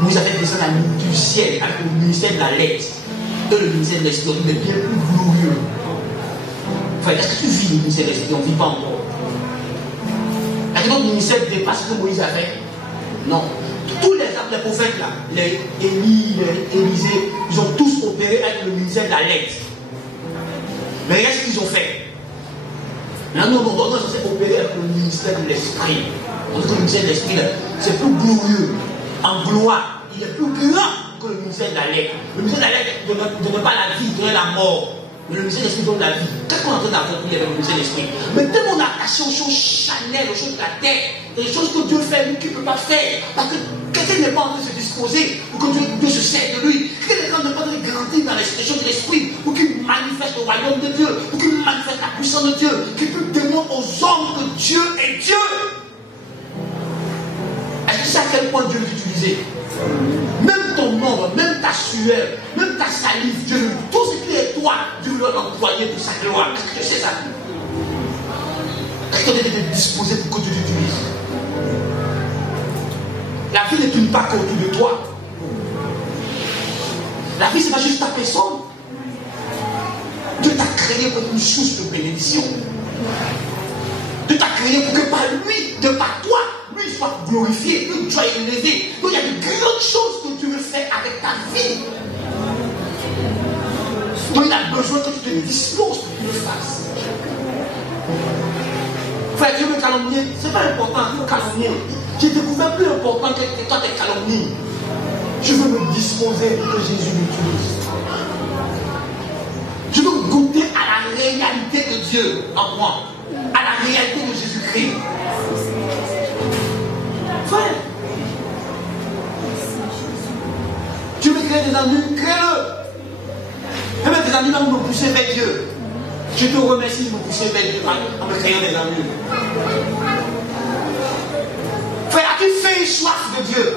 Moïse a fait descendre la nuit du ciel avec le ministère de la lettre. Et le ministère de l'Esprit, mais bien plus glorieux. Enfin, est-ce que tu vis le ministère de l'Esprit? On ne vit pas encore. Est-ce que notre ministère dépasse ce que Moïse a fait? Non. Tous les prophètes là, les Élie, les Élisée, ils ont tous opéré avec le ministère de la lettre. Mais regarde ce qu'ils ont fait. Là, nous, on est censé opérer avec le ministère de l'Esprit. On dit que le ministère de l'Esprit, c'est plus glorieux. En gloire, il est plus grand que le ministère de la lettre. Le ministère de la lettre ne donne pas la vie, donne la mort. Mais le ministère de l'Esprit donne la vie. Qu'est-ce qu'on est en train d'accomplir avec le ministère de l'Esprit? Mais tellement on est attaché aux choses charnelles, aux choses de la terre, des choses que Dieu fait, lui qui ne peut pas faire. Parce que quelqu'un n'est pas en train de se disposer pour que Dieu se sert de lui. Quelqu'un n'est pas en train de grandir dans les choses de l'Esprit pour qu'il manifeste le royaume de Dieu, pour qu'il manifeste la puissance de Dieu, qu'il peut démontrer aux hommes que Dieu est Dieu. Est-ce que tu sais à quel point Dieu veut t'utiliser? Même ton nombre, même ta sueur, même ta salive, Dieu, tout ce qui est toi, Dieu veut l'employer pour sa gloire. Est-ce que tu sais ça? Est-ce que tu es disposé pour que Dieu t'utilise? La vie ne tourne pas qu'autour de toi. La vie, ce n'est pas juste ta personne. Dieu t'a créé pour une source de bénédiction. Dieu t'a créé pour que par lui, de par toi, lui soit glorifié, lui soit élevé. Donc il y a de grandes choses que Dieu veut faire avec ta vie. Donc il a besoin que tu te disposes pour qu'il le fasse. Frère, Dieu me calomnier, ce n'est pas important, Dieu me calomnier. J'ai découvert plus important que toi tes calomnies. Je veux me disposer pour que Jésus m'utilise. Je veux goûter à la réalité de Dieu en moi, à la réalité de Jésus-Christ. Frère, tu veux créer des amis, crée-le. Et même des amis vont me pousser vers Dieu. Je te remercie de me pousser vers Dieu en me créant des amis. Frère, as-tu fait une soif de Dieu?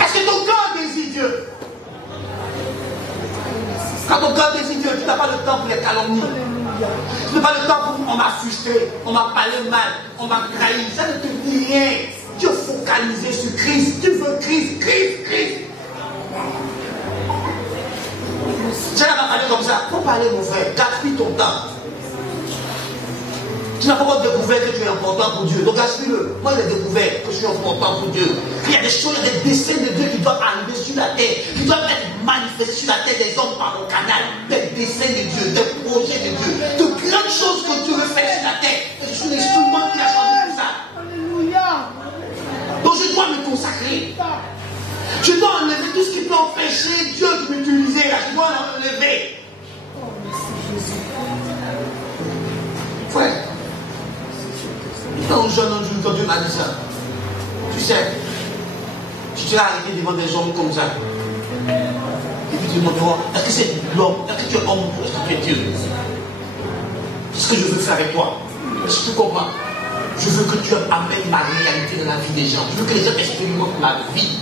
Est-ce que ton cœur désire Dieu? Quand ton cœur désire Dieu, tu n'as pas le temps pour les calomnies. Tu n'as pas le temps pour on m'a frustré, on m'a parlé mal, on m'a trahi. Ça ne te dit rien. Tu es focalisé sur Christ. Tu veux Christ, Christ, Christ. Tu n'as pas parlé comme ça. Faut parler, mon frère. Gaspille ton temps. Tu n'as pas encore découvert que tu es important pour Dieu. Donc gaspille-le. Moi, j'ai découvert que je suis important pour Dieu. Il y a des choses, il y a des desseins de Dieu qui doivent arriver sur la terre, qui doivent être manifestés sur la terre des hommes par mon canal. Des desseins de Dieu, des projets de Dieu, de grandes choses que Dieu veut faire sur la terre. Et je suis l'instrument qui a changé tout ça. Alléluia. Donc je dois me consacrer. Je dois enlever tout ce qui peut empêcher Dieu de m'utiliser. Là, je dois l'enlever. Frère, quand jeune un jour, quand Dieu m'a dit ça, tu sais, tu t'es arrêté devant des hommes comme ça. Et puis tu te demandes, est-ce que c'est l'homme? Est-ce que tu es homme ou est-ce que tu es Dieu? C'est ce que je veux faire avec toi. Est-ce que tu comprends? Je veux que tu amènes ma réalité dans la vie des gens. Je veux que les gens expérimentent ma vie.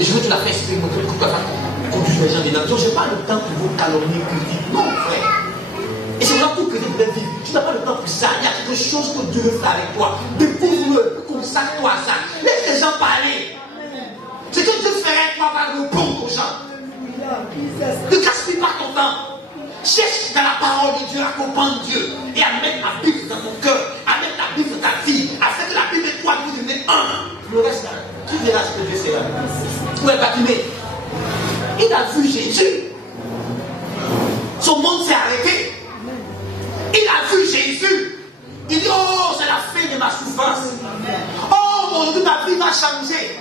Et je veux que tu la fasses expérimenter, que tu la fasses conduire les gens dedans. Donc je n'ai pas le temps pour vos calomnies critiques. Non, frère. Et c'est vraiment tout que tu devais vivre. Tu n'as pas le temps pour ça. Il y a quelque chose que Dieu veut faire avec toi. Découvre-le, consacre-toi à ça. Laisse les gens parler. Ce que Dieu ferait, toi, va répondre aux gens. Ne gaspille pas ton temps. Cherche dans la parole de Dieu à comprendre Dieu et à mettre la Bible dans ton cœur, à mettre la Bible dans ta vie, à faire que la Bible et toi, vous devenez un. Le reste, là, tu verras ce que Dieu fait là. Où est Bartimée? Il a vu Jésus. Son monde s'est arrêté. Il a vu Jésus. Il dit, oh, c'est la fin de ma souffrance. Oh, mon Dieu, ma vie va changer.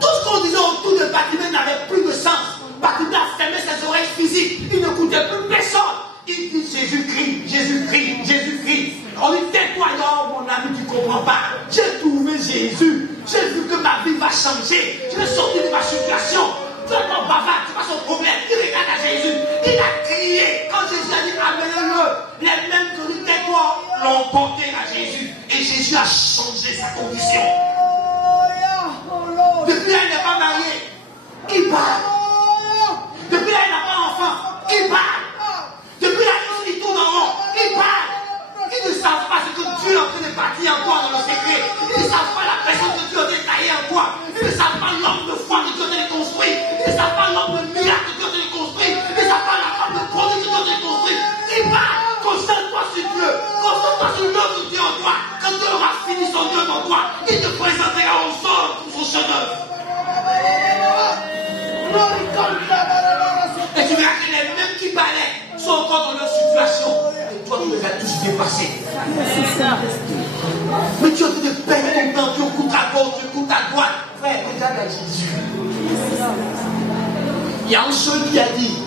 Tout ce qu'on disait autour de Bartimée n'avait plus de sens. Bartimée a fermé ses oreilles physiques. Il ne coûtait plus personne. Il dit Jésus-Christ, Jésus-Christ, Jésus-Christ. On dit, tais-toi, oh mon ami, tu ne comprends pas. J'ai trouvé Jésus. J'ai vu que ma vie va changer. Je vais sortir de ma situation. Tu es pas bavard, c'est pas son problème. Il regarde à Jésus. Il a crié. Quand Jésus a dit, amenez-le, les mêmes que nous, tais-toi, l'ont porté à Jésus. Et Jésus a changé sa condition. Depuis là, il n'est pas marié. Il parle. Depuis là, il n'a pas d'enfant. Il parle. Depuis là, il tourne en rond. Il parle. Ils ne savent pas ce que Dieu est en train de bâtir en toi dans le secret. Ils ne savent pas la personne que Dieu est en train de tailler en toi. Ils ne savent pas l'homme de foi que Dieu est en train de construire. Ils ne savent pas l'homme de miracle que Dieu est en train de construire. Ils ne savent pas la femme de produit que Dieu est en train de construire. Il parle. Concentre-toi sur Dieu. Concentre-toi sur l'œuvre de Dieu en toi. Quand Dieu aura fini son œuvre en toi, il te présentera au sol pour son chef-d'œuvre. Et tu verras que les mêmes qui parlaient sont encore dans leur situation. Et toi, tu les as tous dépassés. Mais tu es en train de perdre ton temps. Tu écoutes à gauche, tu écoutes à droite. Frère, regarde à Jésus. Il y a un seul qui a dit,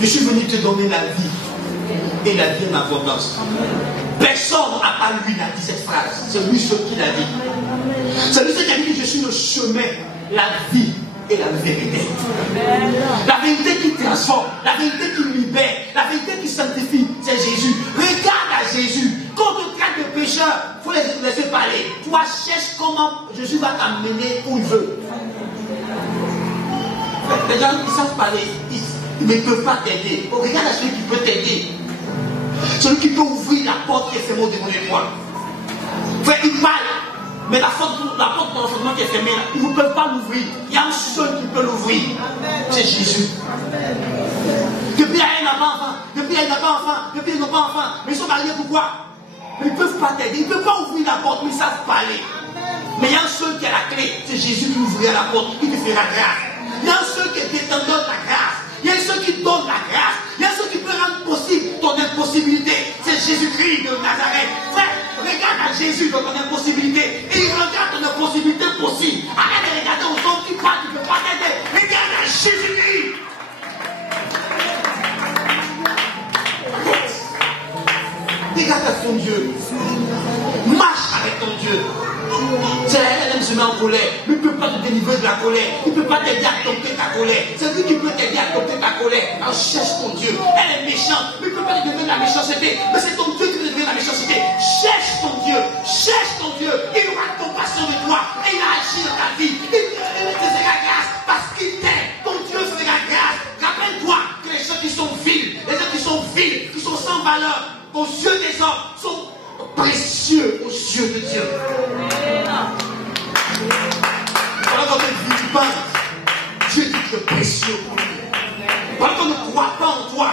je suis venu te donner la vie. Et la vie en abondance. Personne à part lui n'a dit cette phrase. C'est lui seul qui l'a dit. C'est lui seul qui a dit que je suis le chemin, la vie et la vérité. La vérité qui transforme, la vérité qui libère, la vérité qui sanctifie, c'est Jésus. Regarde à Jésus. Quand on te traite de pécheur, il faut les laisser parler. Toi, cherche comment Jésus va t'amener où il veut. Les gens qui savent parler, ils ne peuvent pas t'aider. Oh, regarde à celui qui peut t'aider. Celui qui peut ouvrir la porte qui est fermée devant toi. Frère, il parle. Mais la porte de l'enseignement qui est fermée, là, ils ne peuvent pas l'ouvrir. Il y a un seul qui peut l'ouvrir. C'est Jésus. Depuis là, il n'a pas enfant. Depuis là, il n'a pas enfant. Depuis là, il n'a pas enfant. Mais ils sont mariés pourquoi? Mais ils ne peuvent pas t'aider. Ils ne peuvent pas ouvrir la porte, mais ils savent parler. Mais il y a un seul qui a la clé. C'est Jésus qui ouvrira la porte. Il te fera grâce. Il y a un seul qui est détendeur de la grâce. Il y a un seul qui donne la grâce. Il y a un seul qui peut rendre possible ton impossibilité. C'est Jésus-Christ de Nazareth. Frère, regarde à Jésus dans ton impossibilité. Et il regarde ton impossibilité possible. Arrête de regarder aux autres. Regarde ton Dieu. Marche avec ton Dieu. Elle se met en colère, mais il ne peut pas te délivrer de la colère. Il ne peut pas t'aider à dompter ta colère. C'est lui qui peut t'aider à dompter ta colère. Alors cherche ton Dieu. Elle est méchante, mais il ne peut pas te donner de la méchanceté. Mais c'est ton Dieu qui peut te donner de la méchanceté. Cherche ton Dieu. Cherche ton Dieu. Il aura compassion de toi. Et il a agi dans ta vie. Il te fera grâce parce qu'il t'aime. Ton Dieu fera grâce. Rappelle-toi que les gens qui sont vils, les gens qui sont vils, qui sont sans valeur, aux yeux des hommes, sont précieux aux yeux de Dieu. Pendant qu'on est vilipende, Dieu dit que tu es précieux pour lui. Pendant qu'on ne croit pas en toi,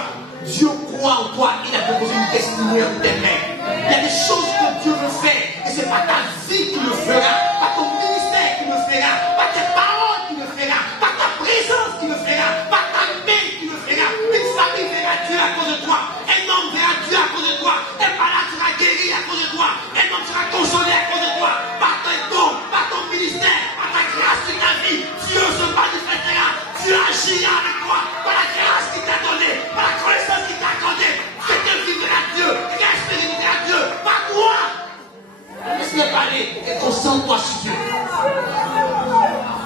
Dieu croit en toi. Il a proposé une destinée entre tes mains. Il y a des choses que Dieu veut faire. Et ce n'est pas ta vie qui le fera, pas ton ministère qui le fera, pas tes paroles qui le fera, pas ta présence qui le fera, pas ta main qui le fera. Une famille verra Dieu à cause de toi. Un homme verra Dieu à cause de toi. Un malade sera guéri à cause de toi. Un homme sera consolé à cause de toi. Par ton don, par ton ministère, par ta grâce de ta vie, Dieu se manifestera. Dieu agira avec toi. Par la grâce qu'il t'a donnée, par la connaissance qu'il t'a accordée. C'est que vivre à Dieu, expérimenter à Dieu, pas toi. Laisse-les parler et concentre-toi sur Dieu.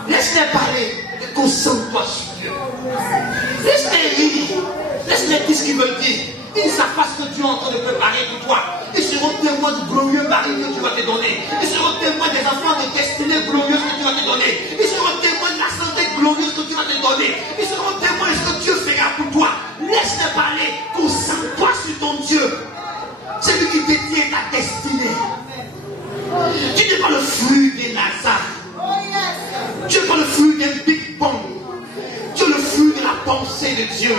Laisse-les parler et concentre-toi sur Dieu. Laisse-les rire. Laisse-les dire ce qu'ils veulent dire. Ils ne savent pas ce que Dieu est en train de préparer pour toi. Ils seront témoins du glorieux mari que Dieu va te donner. Ils seront témoins des enfants de destinée glorieuse que Dieu va te donner. Ils seront témoins de la santé glorieuse que Dieu va te donner. Ils seront témoins de ce que Dieu fera pour toi. Laisse-les parler. Concentre-toi sur ton Dieu. C'est lui qui détient ta destinée. Tu n'es pas le fruit des Nazars. Tu n'es pas le fruit d'un Big Bang. Tu es le fruit de la pensée de Dieu.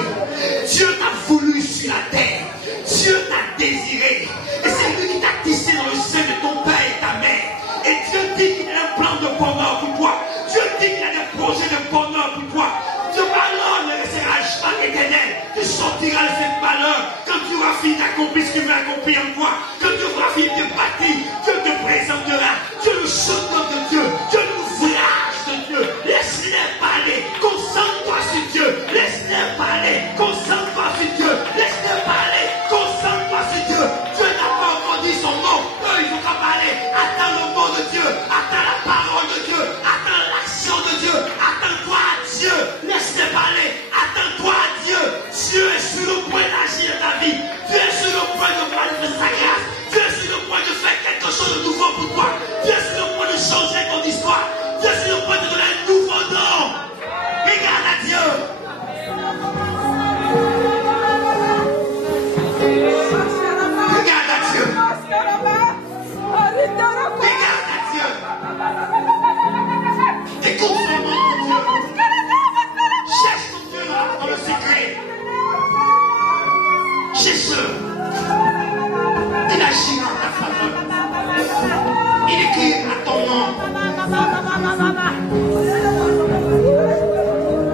Dieu t'a voulu sur la terre. Dieu t'a désiré. Et c'est lui qui t'a tissé dans le sein de ton père et ta mère. Et Dieu dit qu'il a un plan de bonheur pour toi. Dieu dit qu'il a des projets de bonheur pour toi. Ce malheur ne restera jamais éternel. Tu sortiras de cette malheur quand tu auras fini d'accomplir ce que tu veux accomplir en toi. Quand tu auras fini de bâtir, Dieu te présentera. Dieu le chanteur de Dieu. Dieu l'ouvrage de Dieu. Laisse-les parler. Concentre-toi sur Dieu. Laisse-les parler. Concentre-toi sur Dieu. Laisse-les parler. Concentre-toi sur Dieu. Dieu n'a pas encore dit son nom. Eux, ils vont pas parler. Attends le mot de Dieu. Attends la parole de Dieu. Attends l'action de Dieu. Attends-toi à Dieu. Laisse-les parler. Attends-toi à Dieu. Dieu est sur le point d'agir dans ta vie. Dieu est sur le point de manifester sa grâce. Dieu est sur le point de faire quelque chose de nouveau pour toi. Dieu est sur le point de changer ton histoire. Dieu est sur le point de donner un nouveau nom. Regarde à Dieu. Regarde à Dieu. Regarde à Dieu. Écoute vraiment ton Dieu. Cherche ton Dieu dans le secret. Cherche-le. Il agit dans ta faveur. Il écrit à ton nom.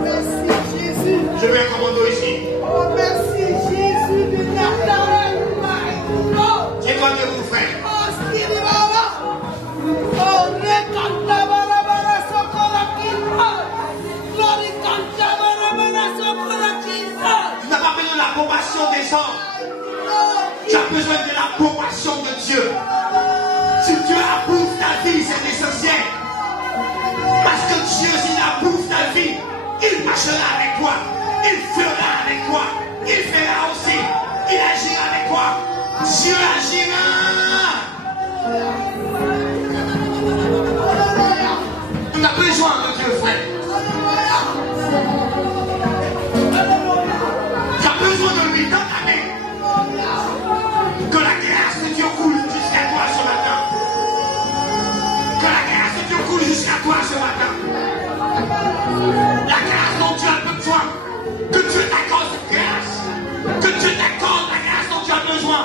Merci Jésus. Je vais un commando ici. Oh, merci Jésus de Nazareth. Éloignez-vous, frère. Oh, Siribaba. Oh, Rekanta Barabara Sokora Kinta. Glory Kanta Barabara Sokora Kinta. Tu n'as pas besoin de l'approbation des hommes. Tu as besoin de l'approbation de Dieu. Si Dieu approuve ta vie, c'est essentiel. Parce que Dieu, s'il approuve ta vie, il marchera avec toi. Il fera avec toi. Il fera aussi. Il agira avec toi. Dieu agira. Tu as besoin de Dieu, frère. Tu as besoin de lui dans ta main. Que la grâce de Dieu coule jusqu'à toi ce matin. Que la grâce de Dieu coule jusqu'à toi ce matin. La grâce dont tu as besoin. Que Dieu t'accorde cette grâce. Que Dieu t'accorde la grâce dont tu as besoin.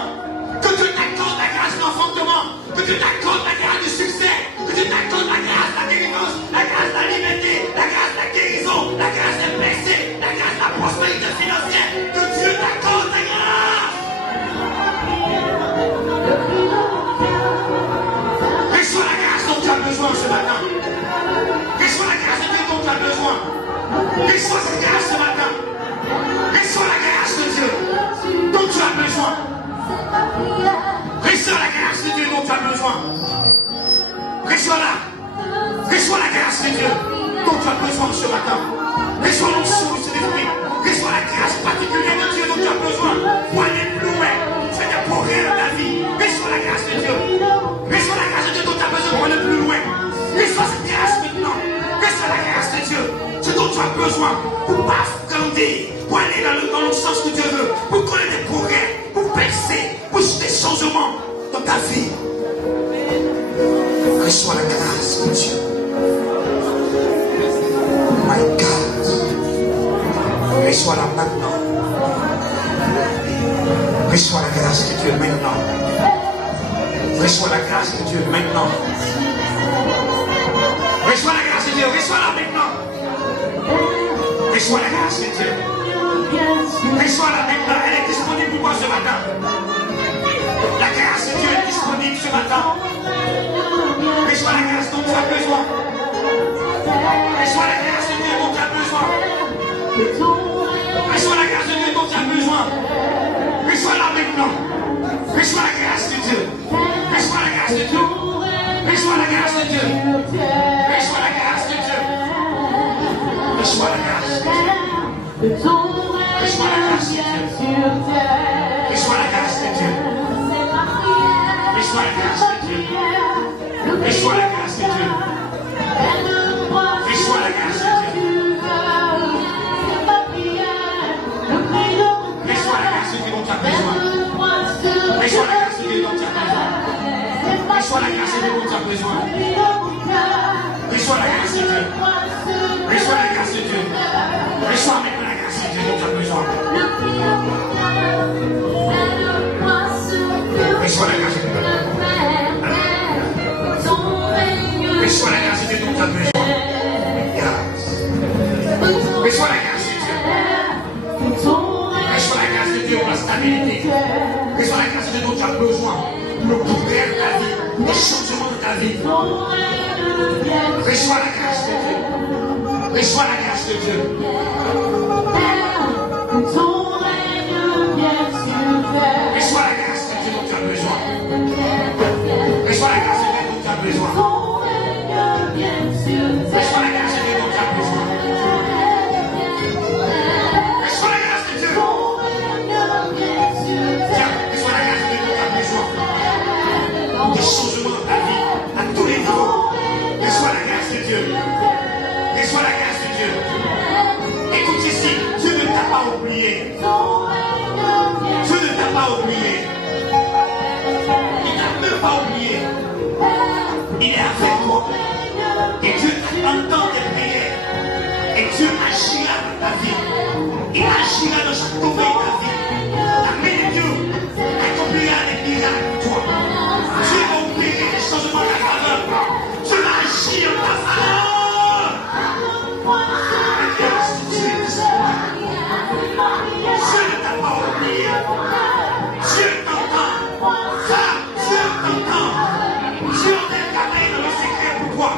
Que Dieu t'accorde la grâce d'enfantement. Que Dieu t'accorde la grâce du succès. Que Dieu t'accorde la grâce de la délivrance. La grâce de la liberté. La grâce de la guérison. La grâce des blessés. La grâce de la prospérité financière. Que Dieu t'accorde la grâce. besoin. Reçois-la. Reçois la grâce de Dieu dont tu as besoin ce matin. Reçois l'onction de cet esprit. Reçois la grâce particulière de Dieu dont tu as besoin pour aller plus loin. Fais des progrès dans ta vie. Reçois la grâce de Dieu. Reçois la grâce de Dieu dont tu as besoin pour aller plus loin. Reçois cette grâce maintenant. Reçois la grâce de Dieu. Ce dont tu as besoin pour pas grandir, pour aller dans le sens que Dieu veut, pour connaître des progrès, pour percer, pour des changements dans ta vie. Reçois la grâce de Dieu. My God. Reçois-la maintenant. Reçois la grâce de Dieu maintenant. Reçois la grâce de Dieu maintenant. Reçois la grâce de Dieu. Reçois-la maintenant. Reçois la grâce de Dieu. Reçois-la maintenant. Elle est disponible pour moi ce matin. La grâce de Dieu est disponible ce matin. Reçois la grâce dont tu as besoin. Reçois la grâce de Dieu dont tu as besoin. Reçois la grâce de Dieu dont tu as besoin. Reçois-la maintenant. Reçois la grâce de Dieu. Reçois la grâce de Dieu. Reçois la grâce de Dieu. Reçois la grâce de Dieu. Reçois la grâce de Dieu. Reçois la grâce de Dieu. Reçois la grâce de Dieu. Reçois la grâce de Dieu. Reçois la grâce de Dieu. Reçois la grâce de Dieu. Reçois la grâce de Dieu dont tu as besoin. Reçois la grâce de Dieu dont tu as besoin. Reçois la grâce de Dieu dont tu as besoin. Reçois la grâce de Dieu. Reçois la grâce de Dieu. Reçois maintenant la grâce de Dieu dont tu as besoin. Reçois la grâce de Dieu. Reçois la grâce de Dieu dont tu as besoin. Reçois la grâce de Dieu. Reçois la grâce de Dieu pour la stabilité. Reçois la grâce de Dieu dont tu as besoin. Le progrès de ta vie. Le changement de ta vie. Reçois la grâce de Dieu. Reçois la grâce de Dieu. Reçois la grâce de Dieu dont tu as besoin. Reçois la grâce de Dieu dont tu as besoin. Reçois la grâce de Dieu dont tu as besoin. Reçois la grâce de Dieu. Tiens, reçois la grâce de Dieu dont tu as besoin. Des changements dans ta vie, à tous les niveaux. Reçois la grâce de Dieu. Reçois la grâce de Dieu. Écoute ici, Dieu ne t'a pas oublié. Dieu ne t'a pas oublié. Il ne t'a même pas oublié. Il est avec toi. Et Dieu entend tes prières. Et Dieu agira dans ta vie. Il agira dans chaque domaine de ta vie. La main de Dieu accomplira des miracles pour toi. Dieu va opérer des changements à ta faveur. Dieu va agir en ta faveur. La grâce de Dieu est disponible. Dieu ne t'a pas oublié. Dieu t'entend. Dieu t'entend. Dieu entend ta main dans le secret pour toi.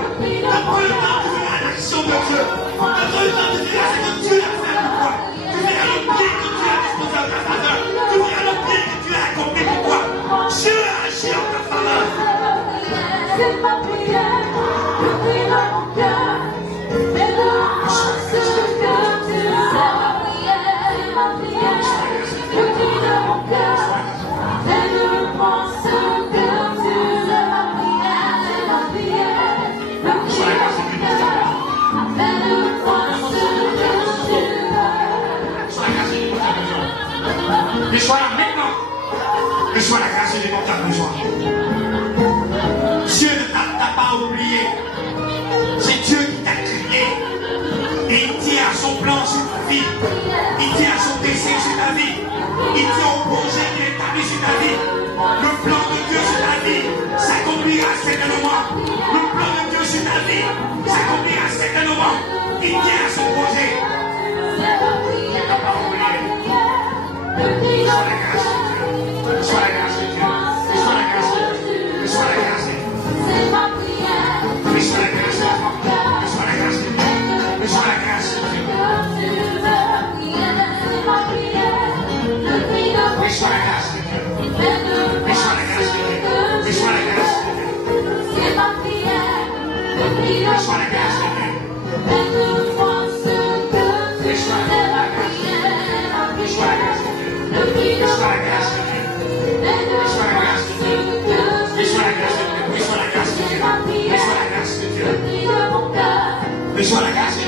Prends le temps de voir l'action de Dieu. Prends le temps de dire ce que Dieu a fait pour toi. Tu verras le bien que Dieu a disposé en ta faveur. Tu verras le bien que Dieu a accompli pour toi. Dieu a agi en ta faveur. C'est ma prière, le cri de mon cœur. Fais-le-moi ce que tu as. C'est ma prière, le cri de mon cœur. Fais-le-moi ce que tu as. C'est ma prière, le cri de mon cœur. Fais-le-moi ce que tu as. Reçois-la maintenant. Reçois la grâce de Dieu dont tu as besoin. Dieu ne t'a pas oublié. C'est Dieu qui t'a créé. Et il tient à son plan sur ta vie. Il tient à son désir sur ta vie. Il tient au projet qu'il établit sur ta vie. Le plan de Dieu sur ta vie s'accomplira certainement. Le plan de Dieu sur ta vie s'accomplira certainement. Il tient à son projet. Il ne t'a pas oublié. Reçois la grâce de Dieu. Reçois la grâce de Dieu. Reçois la grâce de Dieu. Reçois la grâce de Dieu. Reçois la grâce de Dieu. Reçois la grâce de Dieu. Reçois la grâce de Dieu. Reçois la grâce de Dieu. Reçois la grâce de Dieu. Reçois la grâce de Dieu. Reçois la grâce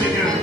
de Dieu.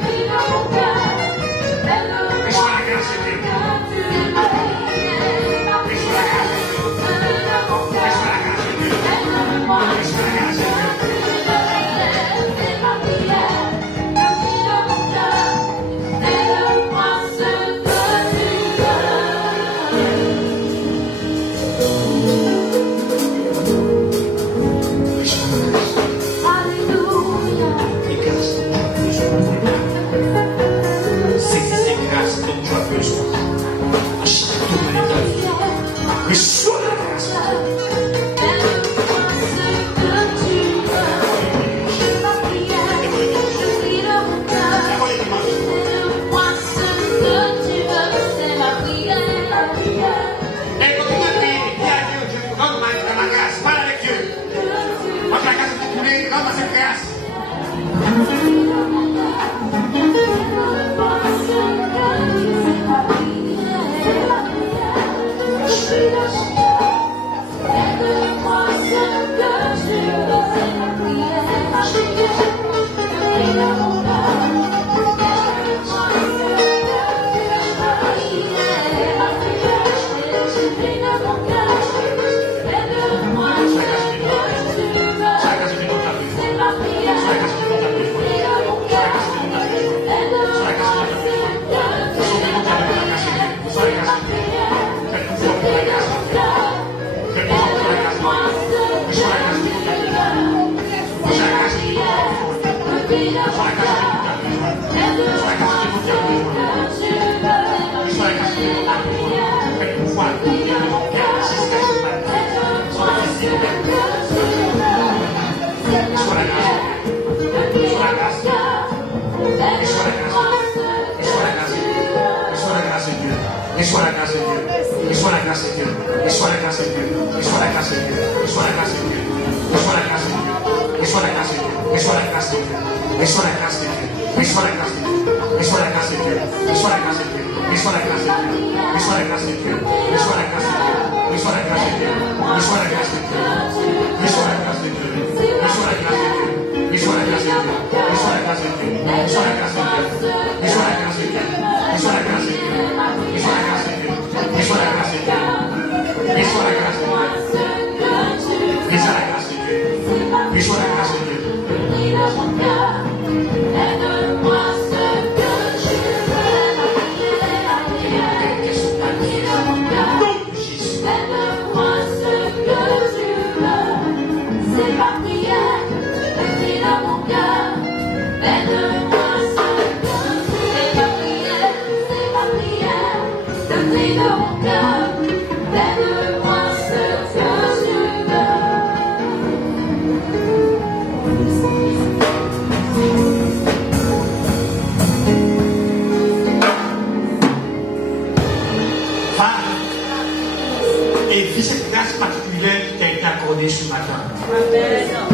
particulière qui t'a été accordée ce matin.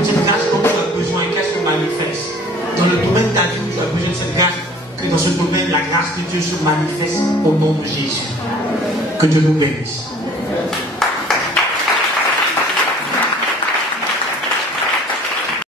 Cette grâce dont tu as besoin, qu'elle se manifeste. Dans le domaine de ta vie, tu as besoin de cette grâce, que dans ce domaine, la grâce de Dieu se manifeste au nom de Jésus. Que Dieu nous bénisse.